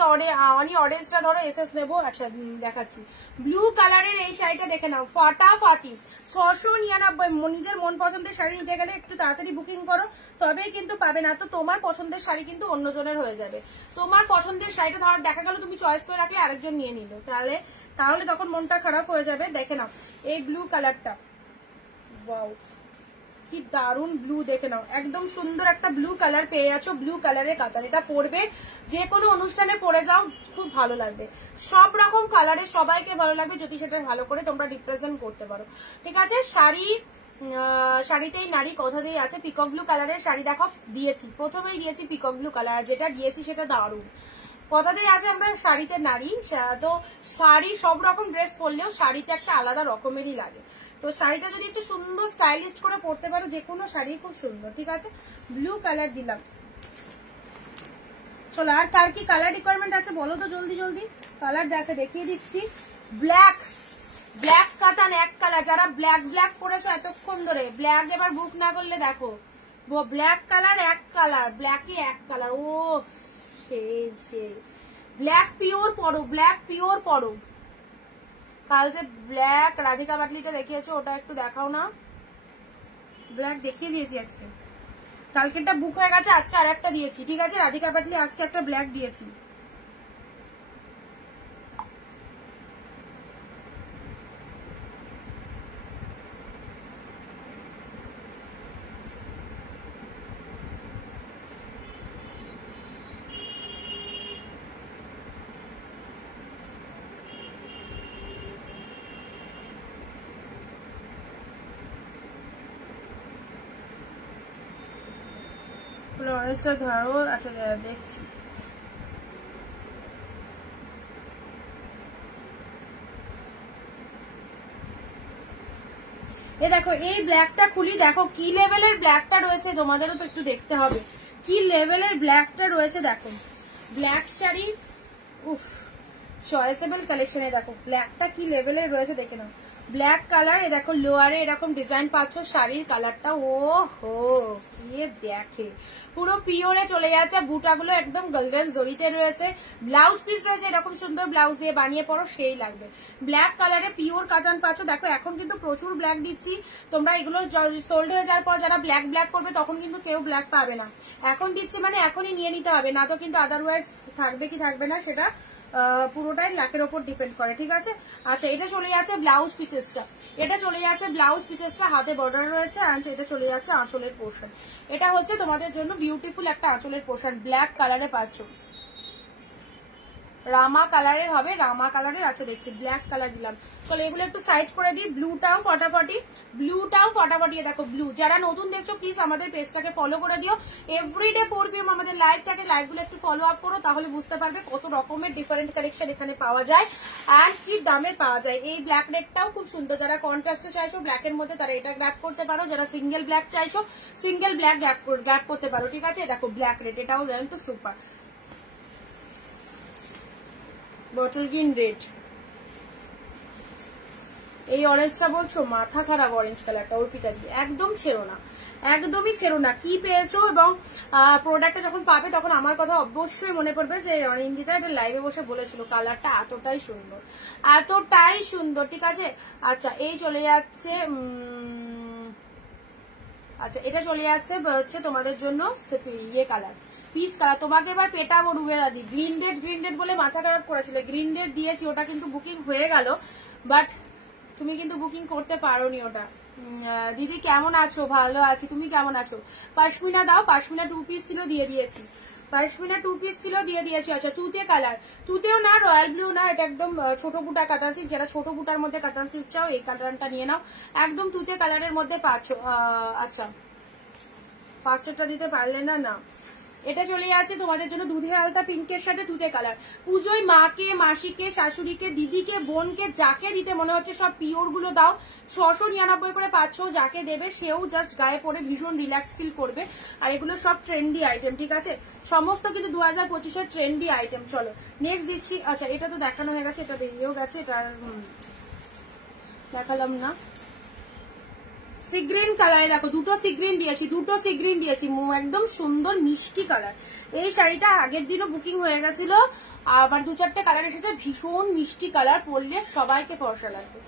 অরেঞ্জটা ধরো এসএস নেবো। আচ্ছা দেখাচ্ছি, ব্লু কালারের এই শাড়িটা দেখে নাও, ফাটাফাটি 699। নিজের মন পছন্দের শাড়ি নিতে গেলে একটু তাড়াতাড়ি বুকিং করো, তবেই কিন্তু পাবে না তো তোমার পছন্দের শাড়ি কিন্তু অন্যজনের হয়ে যাবে। তোমার পছন্দের শাড়িটা ধর দেখা গেল তুমি চয়েস করে রাখলে আরেকজন নিয়ে নিল, তাহলে তখন মনটা খারাপ হয়ে যাবে। দেখে নাও এই ব্লু কালারটা, ওয়াও কি দারুন ব্লু, দেখে নাও একদম সুন্দর একটা ব্লু কালার পেয়ে যাচ্ছ। ব্লু কালারের কাতান, এটা পরবে যে কোনো অনুষ্ঠানে পরে যাও, খুব ভালো লাগবে। সব রকম কালারে সবাইকে ভালো লাগবে যদি সেটা ভালো করে তোমরা রিপ্রেজেন্ট করতে পারো। ঠিক আছে, শাড়িটাই নারী কথা দিয়ে আছে। পিকক ব্লু কালারের শাড়ি দেখো দিয়েছি, প্রথমেই দিয়েছি পিকক ব্লু কালার, যেটা দিয়েছি সেটা দারুন কথাতেই আছে। আমরা শাড়িতে নারী, তো শাড়ি সব রকম ড্রেস পরলেও শাড়িতে একটা আলাদা রকমেরই লাগে। তো শাড়িটা যদি একটু সুন্দর স্টাইলিস্ট করে পরতে পারো, যে কোনো শাড়ি খুব সুন্দর। ঠিক আছে, ব্লু কালার দিলাম। চলো আর তার কি কালার রিকোয়ারমেন্ট আছে বলো তো জলদি জলদি। কালার দেখিয়ে দিচ্ছি। ব্ল্যাক, ব্ল্যাক কাতান এক কালার। যারা ব্ল্যাক ব্ল্যাক পরেছো এতক্ষণ ধরে, ব্ল্যাক এবার বুক না করলে দেখো ব্ল্যাক কালার এক কালার, ব্ল্যাকই এক কালার। ও সেই ব্ল্যাক পিওর পরো, ব্ল্যাক পিওর পরো। কাল যে ব্ল্যাক রাধিকা পাটলিটা দেখিয়েছো ওটা একটু দেখাও না। ব্ল্যাক দেখিয়ে দিয়েছি আজকে, কালকেরটা বুক হয়ে গেছে, আজকে আর একটা দিয়েছি। ঠিক আছে, রাধিকা পাটলি আজকে একটা ব্ল্যাক দিয়েছি। অরেঞ্জটা ধরো। আচ্ছা দেখছি, এ দেখো এই ব্ল্যাকটা খুলি, দেখো কি লেভেলের ব্ল্যাকটা রয়েছে, তোমাদেরও তো একটু দেখতে হবে কি লেভেলের ব্ল্যাকটা রয়েছে। দেখো ব্ল্যাক শাড়ি, উফ চয়েসেবল কালেকশনে দেখো ব্ল্যাকটা কি লেভেলের রয়েছে দেখে নাও। ব্ল্যাক কালার, এ দেখো লোয়ারে এরকম ডিজাইন পাচ্ছ, শাড়ির কালারটা ও হো কি দেখে পুরো পিওরে চলে যাচ্ছে, বুটাগুলো একদম গোল্ডেন জরিতে রয়েছে, ব্লাউজ পিস রয়েছে এরকম সুন্দর, ব্লাউজ দিয়ে বানিয়ে পরো সেই লাগবে। ব্ল্যাক কালারে পিওর কাতান পাচ্ছ। দেখো এখন কিন্তু প্রচুর ব্ল্যাক দিচ্ছি, তোমরা এগুলো সোল্ড হয়ে যাওয়ার পর যারা ব্ল্যাক ব্ল্যাক করবে তখন কিন্তু কেউ ব্ল্যাক পাবে না। এখন দিচ্ছি মানে এখনই নিয়ে নিতে হবে, না তো কিন্তু আদারওয়াইজ থাকবে কি থাকবে না সেটা পুরোটাই লাখের ওপর ডিপেন্ড করে, ঠিক আছে। আচ্ছা এটা চলে যাচ্ছে ব্লাউজ পিসেসটা, এটা চলে যাচ্ছে ব্লাউজ পিসেসটা, হাতে বর্ডার রয়েছে, অ্যান্ড এটা চলে যাচ্ছে আঁচলের পোর্শন। এটা হচ্ছে তোমাদের জন্য বিউটিফুল একটা আঁচলের পোর্শন, ব্ল্যাক কালারে পাচ্ছ, রামা কালারের হবে, রামা কালারের আছে দেখছি, ব্ল্যাক কালার দিলাম। চলো এগুলো একটু সাইড করে দিই, ব্লুটাও ফটাফটি, ব্লুটাও ফটাফটি। দেখো ব্লু, যারা নতুন দেখছো প্লিজ আমাদের পেজটাকে ফলো করে দিও, এভরিডে 4 PM আমাদের লাইভটাকে, লাইভগুলো একটু ফলো আপ করো, তাহলে বুঝতে পারবে কত রকমের ডিফারেন্ট কালেকশন এখানে পাওয়া যায় আর কি দামে পাওয়া যায়। এই ব্ল্যাক রেডটাও খুব সুন্দর, যারা কন্ট্রাস্টে চাইছো ব্ল্যাকের মধ্যে তারা এটা গ্র্যাপ করতে পারো, যারা সিঙ্গেল ব্ল্যাক চাইছো সিঙ্গেল ব্ল্যাক গ্র্যাপ করতে পারো, ঠিক আছে। দেখো ব্ল্যাক রেড, এটাও দেন তো সুপার, বটল গ্রিন রেড, এই অরেঞ্জটা বলছো মাথা খারাপ, অরেঞ্জ কালারটা অর্পিতা দিয়ে একদম ছেড়ো না, একদমই ছেড়ো না। কি পেয়েছো এবং প্রোডাক্টটা যখন পাবে তখন আমার কথা অবশ্যই মনে পড়বে যে অনিন্দিতা এটা লাইভে বসে বলেছিল, কালারটা এতটাই সুন্দর, এতটাই সুন্দর, ঠিক আছে। আচ্ছা এই চলে যাচ্ছে, আচ্ছা এটা চলে যাচ্ছে হচ্ছে তোমাদের জন্য ইয়ে কালার, পিচ কালার। তোমাকে এবার পেটাবো রুবেলা দি, গ্রিন ডেট বলে মাথা খারাপ করেছিল, গ্রিন ডেট দিয়েছি, ওটা কিন্তু বুকিং হয়ে গেল, বাট তুমি কিন্তু বুকিং করতে পারোনি ওটা। দিদি কেমন আছো? ভালো আছি, তুমি কেমন আছো? পাশমিনা দাও, পাশমিনা 2 পিস ছিল দিয়ে দিয়েছি, পাশমিনা 2 পিস ছিল দিয়ে দিয়েছি। আচ্ছা তুতে কালার, তুতেও না রয়্যাল ব্লু না, এটা একদম ছোট বুটা কাতান সিল্ক, যারা ছোট বুটার মধ্যে কাতান সিল্ক চাও এই কালারটা নিয়ে নাও, একদম তুতে কালারের মধ্যে পাচ্ছ। আচ্ছা ফার্স্টেরটা দিতে পারলে না, না এটা চলে যাচ্ছে তোমাদের জন্য দুধের আলতা পিঙ্কের সাথে তুতে কালার। পুজোয় মাকে, মাসিকে, শাশুড়িকে, দিদিকে, বোনকে যাকে দিতে মনে হচ্ছে সব পিওর গুলো দাও, 699 করে পাচ্ছ, যাকে দেবে সেও জাস্ট গায়ে পরে ভীষণ রিল্যাক্স ফিল করবে। আর এগুলো সব ট্রেন্ডি আইটেম, ঠিক আছে, সমস্ত কিন্তু 2025-এর ট্রেন্ডি আইটেম। চলো নেক্সট দিচ্ছি, আচ্ছা এটা তো দেখানো হয়ে গেছে, এটা বেরিয়েও গেছে, এটা দেখালাম না। সিগ্রিন কালারে দেখো দুটো সিগ্রিন দিয়েছি, দুটো সিগ্রিন দিয়েছি, একদম সুন্দর মিষ্টি কালার। এই শাড়িটা আগের দিনও বুকিং হয়ে গেছিল, আবার 2-4টে কালার এসেছে, ভীষণ মিষ্টি কালার, পরলে সবাইকে ফর্সা লাগবে,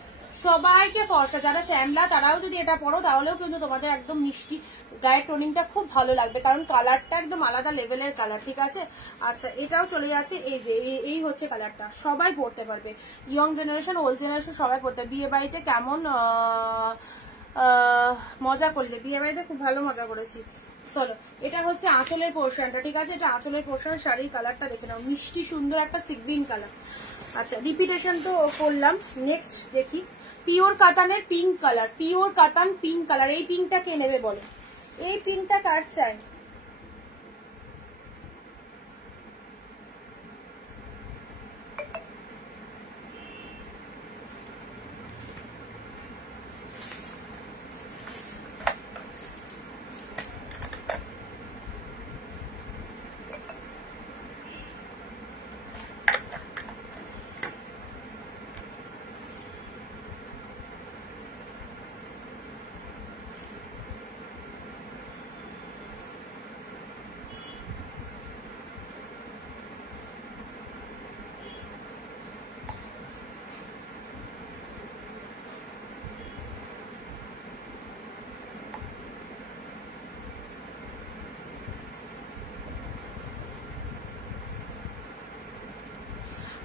সবাইকে ফর্সা। যারা শ্যামলা তারাও যদি এটা পরো তাহলেও কিন্তু তোমাদের একদম মিষ্টি গায়ের টোনিংটা খুব ভালো লাগবে, কারণ কালারটা একদম আলাদা লেভেলের কালার, ঠিক আছে। আচ্ছা এটাও চলে যাচ্ছে, এই যে এই হচ্ছে কালারটা, সবাই পরতে পারবে, ইয়ং জেনারেশন ওল্ড জেনারেশন সবাই পরতে। বিয়ে বাড়িতে কেমন মজা করলে? বিয়ে বাড়িতে খুব ভালো মজা করেছি। চলো এটা হচ্ছে আঁচলের পোর্শনটা, ঠিক আছে, এটা আঁচলের পোর্শন, শাড়ির কালারটা দেখে নাও, মিষ্টি সুন্দর একটা সিগ্রিন কালার। আচ্ছা রিপিটেশন তো করলাম, নেক্সট দেখি পিওর কাতানের পিঙ্ক কালার, পিওর কাতান পিঙ্ক কালার। এই পিঙ্কটা কে নেবে বলো, এই পিঙ্কটা কার চাই?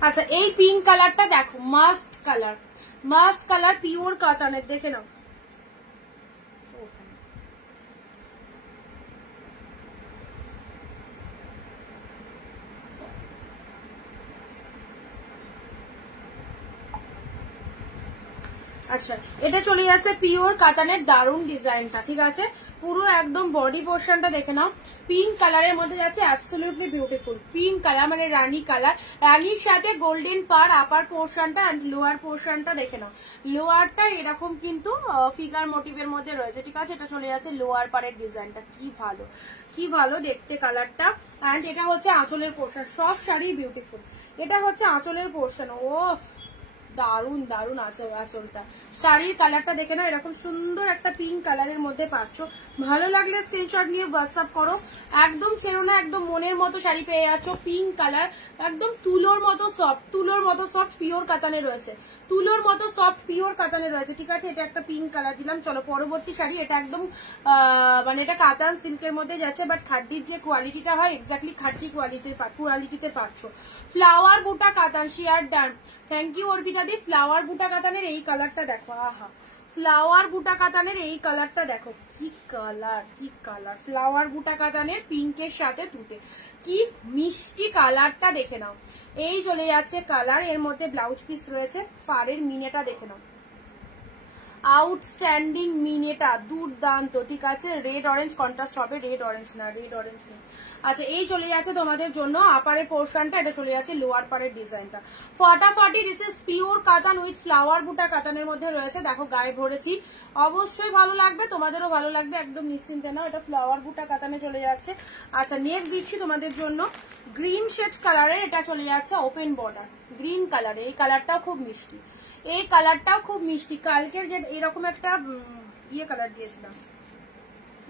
আচ্ছা এই পিঙ্ক কালারটা দেখো, must colour, must colour, pure কাতানের, দেখে নাও। আচ্ছা, এটা চলে যাচ্ছে পিওর কাতানের দারুন ডিজাইনটা, ঠিক আছে। পুরো একদম বডি পোর্শনটা দেখে নাও, পিঙ্ক কালারের মধ্যে যাচ্ছে, অ্যাবসলিউটলি বিউটিফুল পিঙ্ক কালার, মানে রানী কালার, রানীর সাথে গোল্ডেন পার আপার পোর্শনটা এন্ড লোয়ার পোর্শনটা দেখে নাও। লোয়ারটা এরকম কিন্তু ফিগার মোটিভের মধ্যে রয়েছে, ঠিক আছে। এটা চলে যাচ্ছে লোয়ার পারের ডিজাইনটা, কি ভালো দেখতে কালারটা। এন্ড এটা হচ্ছে আঁচলের পোর্শন, সব শাড়ি বিউটিফুল। এটা হচ্ছে আঁচলের পোর্শন, ও দারুন দারুন আছে আঁচলটা। শাড়ির কালারটা দেখে নাও, এরকম সুন্দর একটা পিঙ্ক কালারের মধ্যে পাচ্ছ। ভালো লাগলে স্ক্রিনশট নিয়ে হোয়াটসঅ্যাপ করো, একদম ছেড়ো না, একদম মনের মতো শাড়ি পেয়ে যাচ্ছ। পিঙ্ক কালার, একদম তুলোর মতো সফট পিওর কাতানে রয়েছে, তুলোর মতো সফট পিওর কাতানে রয়েছে, ঠিক আছে। এটা একটা পিঙ্ক কালার দিলাম। চলো পরবর্তী শাড়ি, এটা একদম মানে এটা কাতান সিল্কের মধ্যে যাচ্ছে, বাট খাদ্যির যে কোয়ালিটিটা হয় এক্স্যাক্টলি খাদ্যি কোয়ালিটিতে পাচ্ছ। Flower buta katan, sure done, thank you Arpita di. Flower buta কাতানের এই কালারটা দেখো, আহা, ফ্লাওয়ার বুটা কাতানের এই কালারটা দেখো, কি কালার, ফ্লাওয়ার বুটা কাতানের পিঙ্কের সাথে তুতে, কি মিষ্টি কালারটা দেখে নাও। এই চলে যাচ্ছে কালার, এর মধ্যে ব্লাউজ পিস রয়েছে, পাড়ের মিনেটা দেখে নাও, আউটস্ট্যান্ডিং মিনেটা দুর্দান্ত, ঠিক আছে। রেড অরেঞ্জ কন্ট্রাস্ট হবে, রেড অরেঞ্জ নেই। আচ্ছা, এই চলে যাচ্ছে তোমাদের জন্য আপারের পোর্শনটা, এটা চলে যাচ্ছে লোয়ার পারের ডিজাইনটা। ফটাফটি, দিস ইজ পিওর কাতান উইথ ফ্লাওয়ার বুটা কাতানের মধ্যে রয়েছে, দেখো গায়ে ভরেছি, অবশ্যই ভালো লাগবে, তোমাদেরও ভালো লাগবে, একদম নিশ্চিন্তে নাও। এটা ফ্লাওয়ার বুটা কাতানে চলে যাচ্ছে। আচ্ছা, নেক্সট দিচ্ছি তোমাদের জন্য গ্রিন শেড কালারের, এটা চলে যাচ্ছে ওপেন বর্ডার গ্রিন কালারে, এই কালারটাও খুব মিষ্টি, এই কালারটাও খুব মিষ্টি। কালকের যে এরকম একটা কালার দিয়েছিলাম,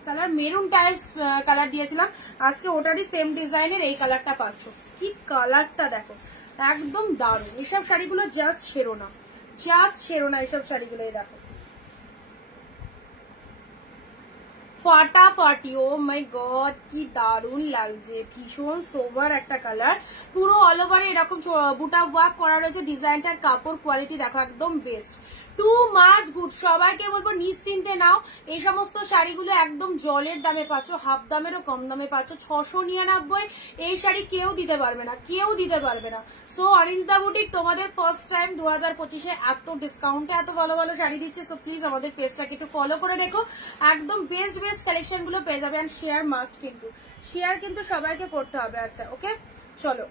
কালার মেরুন টাইপস কালার দিয়েছিলাম, আজকে ওটারই সেম ডিজাইনের এই কালারটা পাচ্ছ। কি কালারটা দেখো, একদম দারুণ। এইসব শাড়িগুলো জাস্ট ছেড়ো না এইসব শাড়িগুলো, দেখো ফাটাফাটি, ও মাই গড কি দারুণ লাগছে, ভীষণ সোভার একটা কালার, পুরো অল ওভারে এরকম বুটা ওয়ার্ক করা রয়েছে, ডিজাইনটার কাপড় কোয়ালিটি দেখো একদম বেস্ট, টু মাচ গুড। সবাইকে বলবো নিশ্চিন্তে নাও, এই সমস্ত শাড়িগুলো একদম জলের দামে পাচ্ছ, হাফ দামেরও কম দামে পাচ্ছ, 699। এই শাড়ি কেউ দিতে পারবে না। সো অরিন্দা বুটিক তোমাদের ফার্স্ট টাইম 2025-এ এত ডিসকাউন্টে এত ভালো ভালো শাড়ি দিচ্ছে। সো প্লিজ আমাদের পেজটাকে একটু ফলো করে রেখো, একদম বেস্ট কালেকশন গুলো পেয়ে যাবে। এন্ড শেয়ার মাস্ট, কিন্তু শেয়ার কিন্তু সবাইকে করতে হবে। আচ্ছা ওকে, চলো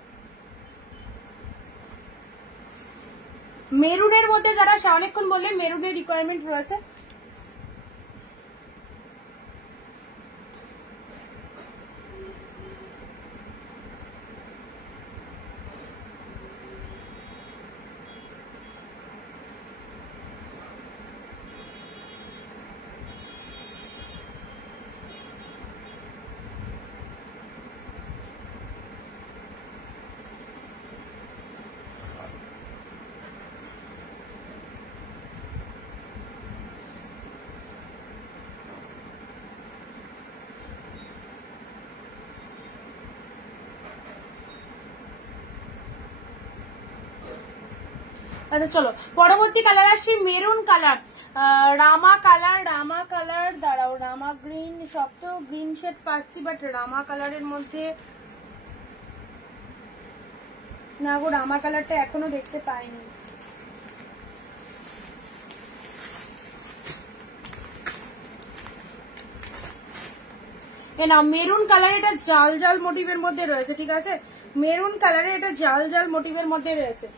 মেরুনের মধ্যে যারা অনেকক্ষণ বললে মেরুনের রিকোয়ারমেন্ট রয়েছে, আচ্ছা চলো পরবর্তী কালার আসছি, মেরুন কালার, রামা কালার দাঁড়াও, রামা গ্রিন, সব তো গ্রিন শেড পাচ্ছি, বাট রামা কালারের মধ্যে না গো, রামা কালারটা এখনো দেখতে পাইনি। না, মেরুন কালার, এটা জাল মোটিভের মধ্যে রয়েছে, ঠিক আছে। মেরুন কালারে এটা জাল মোটিভের মধ্যে রয়েছে,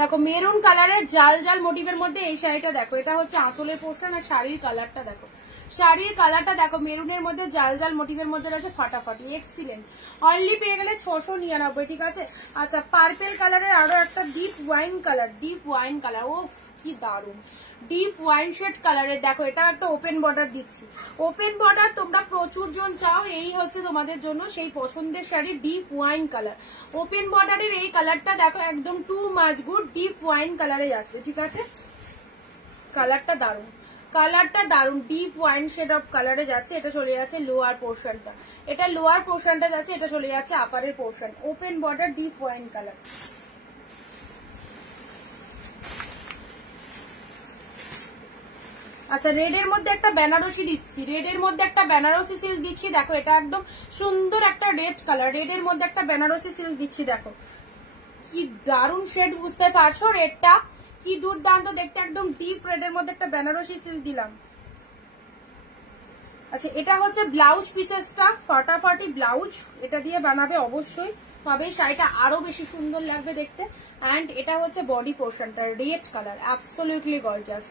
দেখো মেরুন কালারের জাল মোটিভের মধ্যে এই শাড়িটা দেখো, এটা হচ্ছে আঁচলের পোর্শন। আর শাড়ির কালারটা দেখো, মেরুনের মধ্যে জাল মোটিভের মধ্যে রয়েছে, ফাটাফাটি এক্সিলেন্ট। অনলি পেয়ে গেলে 699, ঠিক আছে। আচ্ছা, পার্পেল কালারের আরো একটা ডিপ ওয়াইন কালার, ও কি দারুন, ডিপ ওয়াইন শেড কালারের দেখো, এটা একটা ওপেন বর্ডার দিচ্ছি, ওপেন বর্ডার তোমরা প্রচুর জন চাও, এই হচ্ছে তোমাদের জন্য সেই পছন্দের sari, deep wine colour, open বর্ডারের এই কালারটা দেখো, একদম too much good, deep wine কালারে যাচ্ছে, ঠিক আছে। কালারটা দারুন, ডিপ ওয়াইন শেড অফ কালারে যাচ্ছে। এটা চলে যাচ্ছে লোয়ার পোর্শনটা, যাচ্ছে, এটা চলে যাচ্ছে আপারের portion, open border, deep wine colour. আচ্ছা, রেডের মধ্যে একটা বেনারসি সিল্ক দিচ্ছি, দেখো এটা একদম সুন্দর একটা রেড কালার, রেডের মধ্যে একটা বেনারসি সিল্ক দিচ্ছি, দেখো কি দারুণ শেড, বুঝতে পারছো রেডটা কি দুর্দান্ত দেখতে, একদম ডিপ রেডের মধ্যে একটা বেনারসি সিল্ক দিলাম। আচ্ছা এটা হচ্ছে ব্লাউজ পিসেসটা, ফাটাফাটি ব্লাউজ এটা দিয়ে বানাবে অবশ্যই, তবে শাড়িটা আরো বেশি সুন্দর লাগবে দেখতে। অ্যান্ড এটা হচ্ছে বডি পোর্শনটা, রেড কালার, অ্যাবসলিউটলি গর্জাস।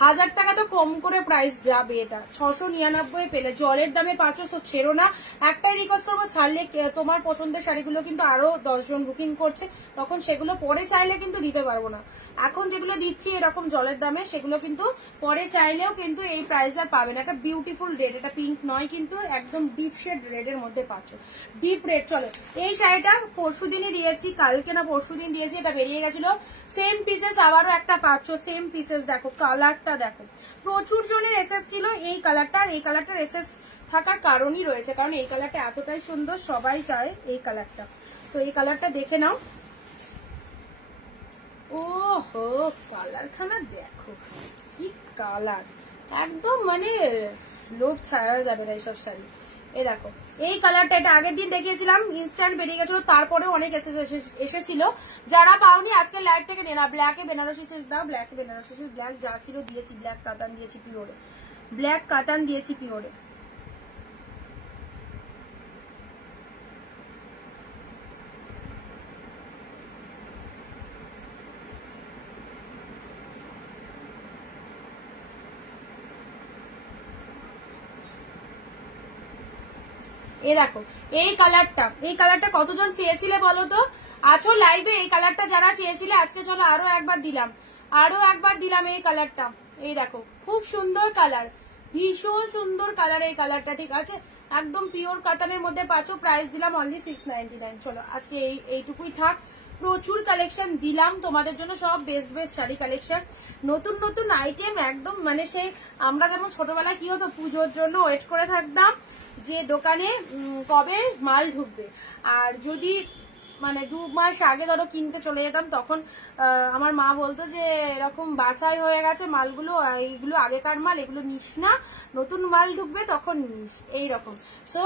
1000 টাকা তো কম করে প্রাইস যাবে, এটা 699 পেলে জলের দামে পাচ্ছ। সো ছেড়ো না, একটাই রিকোয়েস্ট করবো, ছাড়লে তোমার পছন্দের শাড়িগুলো কিন্তু আরো 10 জন বুকিং করছে, তখন সেগুলো পরে চাইলে কিন্তু দিতে পারবো না। এখন যেগুলো দিচ্ছি এরকম জলের দামে, সেগুলো কিন্তু পরে চাইলেও কিন্তু এই প্রাইসে পাবে না। একটা বিউটিফুল রেড, এটা পিঙ্ক নয় কিন্তু একদম ডিপ শেড রেড এর মধ্যে পাচ্ছ, ডিপ রেড। চলো এই শাড়িটা পরশুদিনই দিয়েছি, কালকে না পরশুদিন দিয়েছি, এটা বেরিয়ে গেছিল। সেম পিসেস আবারও একটা পাচ্ছ, সেম পিসেস। দেখো কালারটা দেখো, প্রচুর জনের এসএস ছিল এই কালারটা, আর এই কালারটার এসএস থাকার কারণই রয়েছে, কারণ এই কালারটা এতটাই সুন্দর, সবাই চায় এই কালারটা। তো এই কালারটা দেখে নাও। ও হো কালারখানা দেখো কি কালার, একদম মানে লোভ ছাড়া যাবে না এইসব শাড়ি। এই দেখো এই কালারটা, এটা আগের দিন দেখিয়েছিলাম, ইনস্ট্যান্ট বেরিয়ে গেছিল, তারপরেও অনেক এসেছিল। যারা পাওনি আজকে লাইভ থেকে নেনা। ব্ল্যাকে বেনারসি সিল্ক দাও, ব্ল্যাকে বেনারসি সিল্ক, ব্ল্যাক যা ছিল দিয়েছি, ব্ল্যাক কাতান দিয়েছি পিওরে, ব্ল্যাক কাতান দিয়েছি পিওরে। এই দেখো এই কালারটা কতজন চেয়েছিলে বলো তো? আছো লাইভে? এই কালারটা যারা চেয়েছিলে আজকে চলো আরো একবার দিলাম এই কালারটা। এই দেখো খুব সুন্দর কালার, ভীষণ সুন্দর কালার এই কালারটা, ঠিক আছে? একদম পিওর কাতানের মধ্যে পাচ্ছ, প্রাইস দিলাম অনলি 699। চলো আজকে এইটুকুই থাক, প্রচুর কালেকশন দিলাম তোমাদের জন্য, সব বেস্ট শাড়ি কালেকশন, নতুন নতুন আইটেম, একদম মানে সেই আমরা যেমন ছোটবেলায় কি হতো পুজোর জন্য ওয়েট করে থাকতাম যে দোকানে কবে মাল ঢুকবে, আর যদি মানে 2 মাস আগে ধরো কিনতে চলে যেতাম, তখন আমার মা বলতো যে এরকম বাছাই হয়ে গেছে মালগুলো, এইগুলো আগেকার মাল, এগুলো নিস না, নতুন মাল ঢুকবে তখন নিস, এইরকম। সো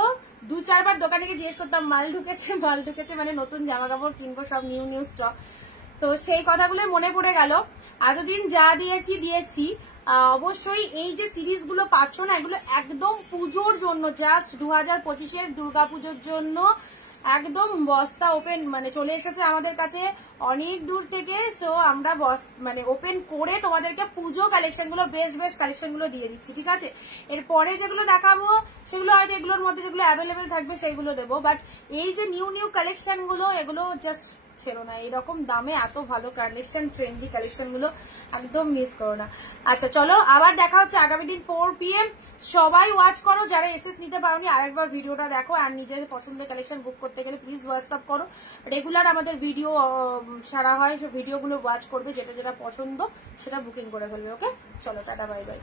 2-4 বার দোকানে গিয়ে জিজ্ঞেস করতাম মাল ঢুকেছে মানে নতুন জামা কাপড় কিনবো, সব নিউ স্টক। তো সেই কথাগুলো মনে পড়ে গেল। এতদিন যা দিয়েছি অবশ্যই এই যে সিরিজ গুলো পাচ্ছ না, এগুলো একদম পুজোর জন্য, জাস্ট 2025-এর দুর্গা পুজোর জন্য একদম বস্তা ওপেন মানে চলে এসেছে আমাদের কাছে অনেক দূর থেকে। সো আমরা মানে ওপেন করে তোমাদেরকে পুজো কালেকশন গুলো, বেস্ট কালেকশন গুলো দিয়ে দিচ্ছি, ঠিক আছে? এরপরে যেগুলো দেখাবো সেগুলো হয়তো এগুলোর মধ্যে যেগুলো অ্যাভেলেবেল থাকবে সেগুলো দেবো, বাট এই যে নিউ কালেকশন গুলো, এগুলো জাস্ট ছেড়ো না, এরকম দামে এত ভালো কালেকশন, ট্রেন্ডি কালেকশন গুলো একদম মিস করো না। আচ্ছা চলো আবার দেখা হচ্ছে আগামী দিন 4 PM। সবাই ওয়াচ করো, যারা এসএস নিতে পারোনি আরেকবার ভিডিওটা দেখো, আর নিজের পছন্দের কালেকশন বুক করতে গেলে প্লিজ হোয়াটসঅ্যাপ করো। রেগুলার আমাদের ভিডিও ছাড়া হয়, সব ভিডিওগুলো ওয়াচ করবে, যেটা পছন্দ সেটা বুকিং করে ফেলবে। ওকে চলো টাটা বাই বাই।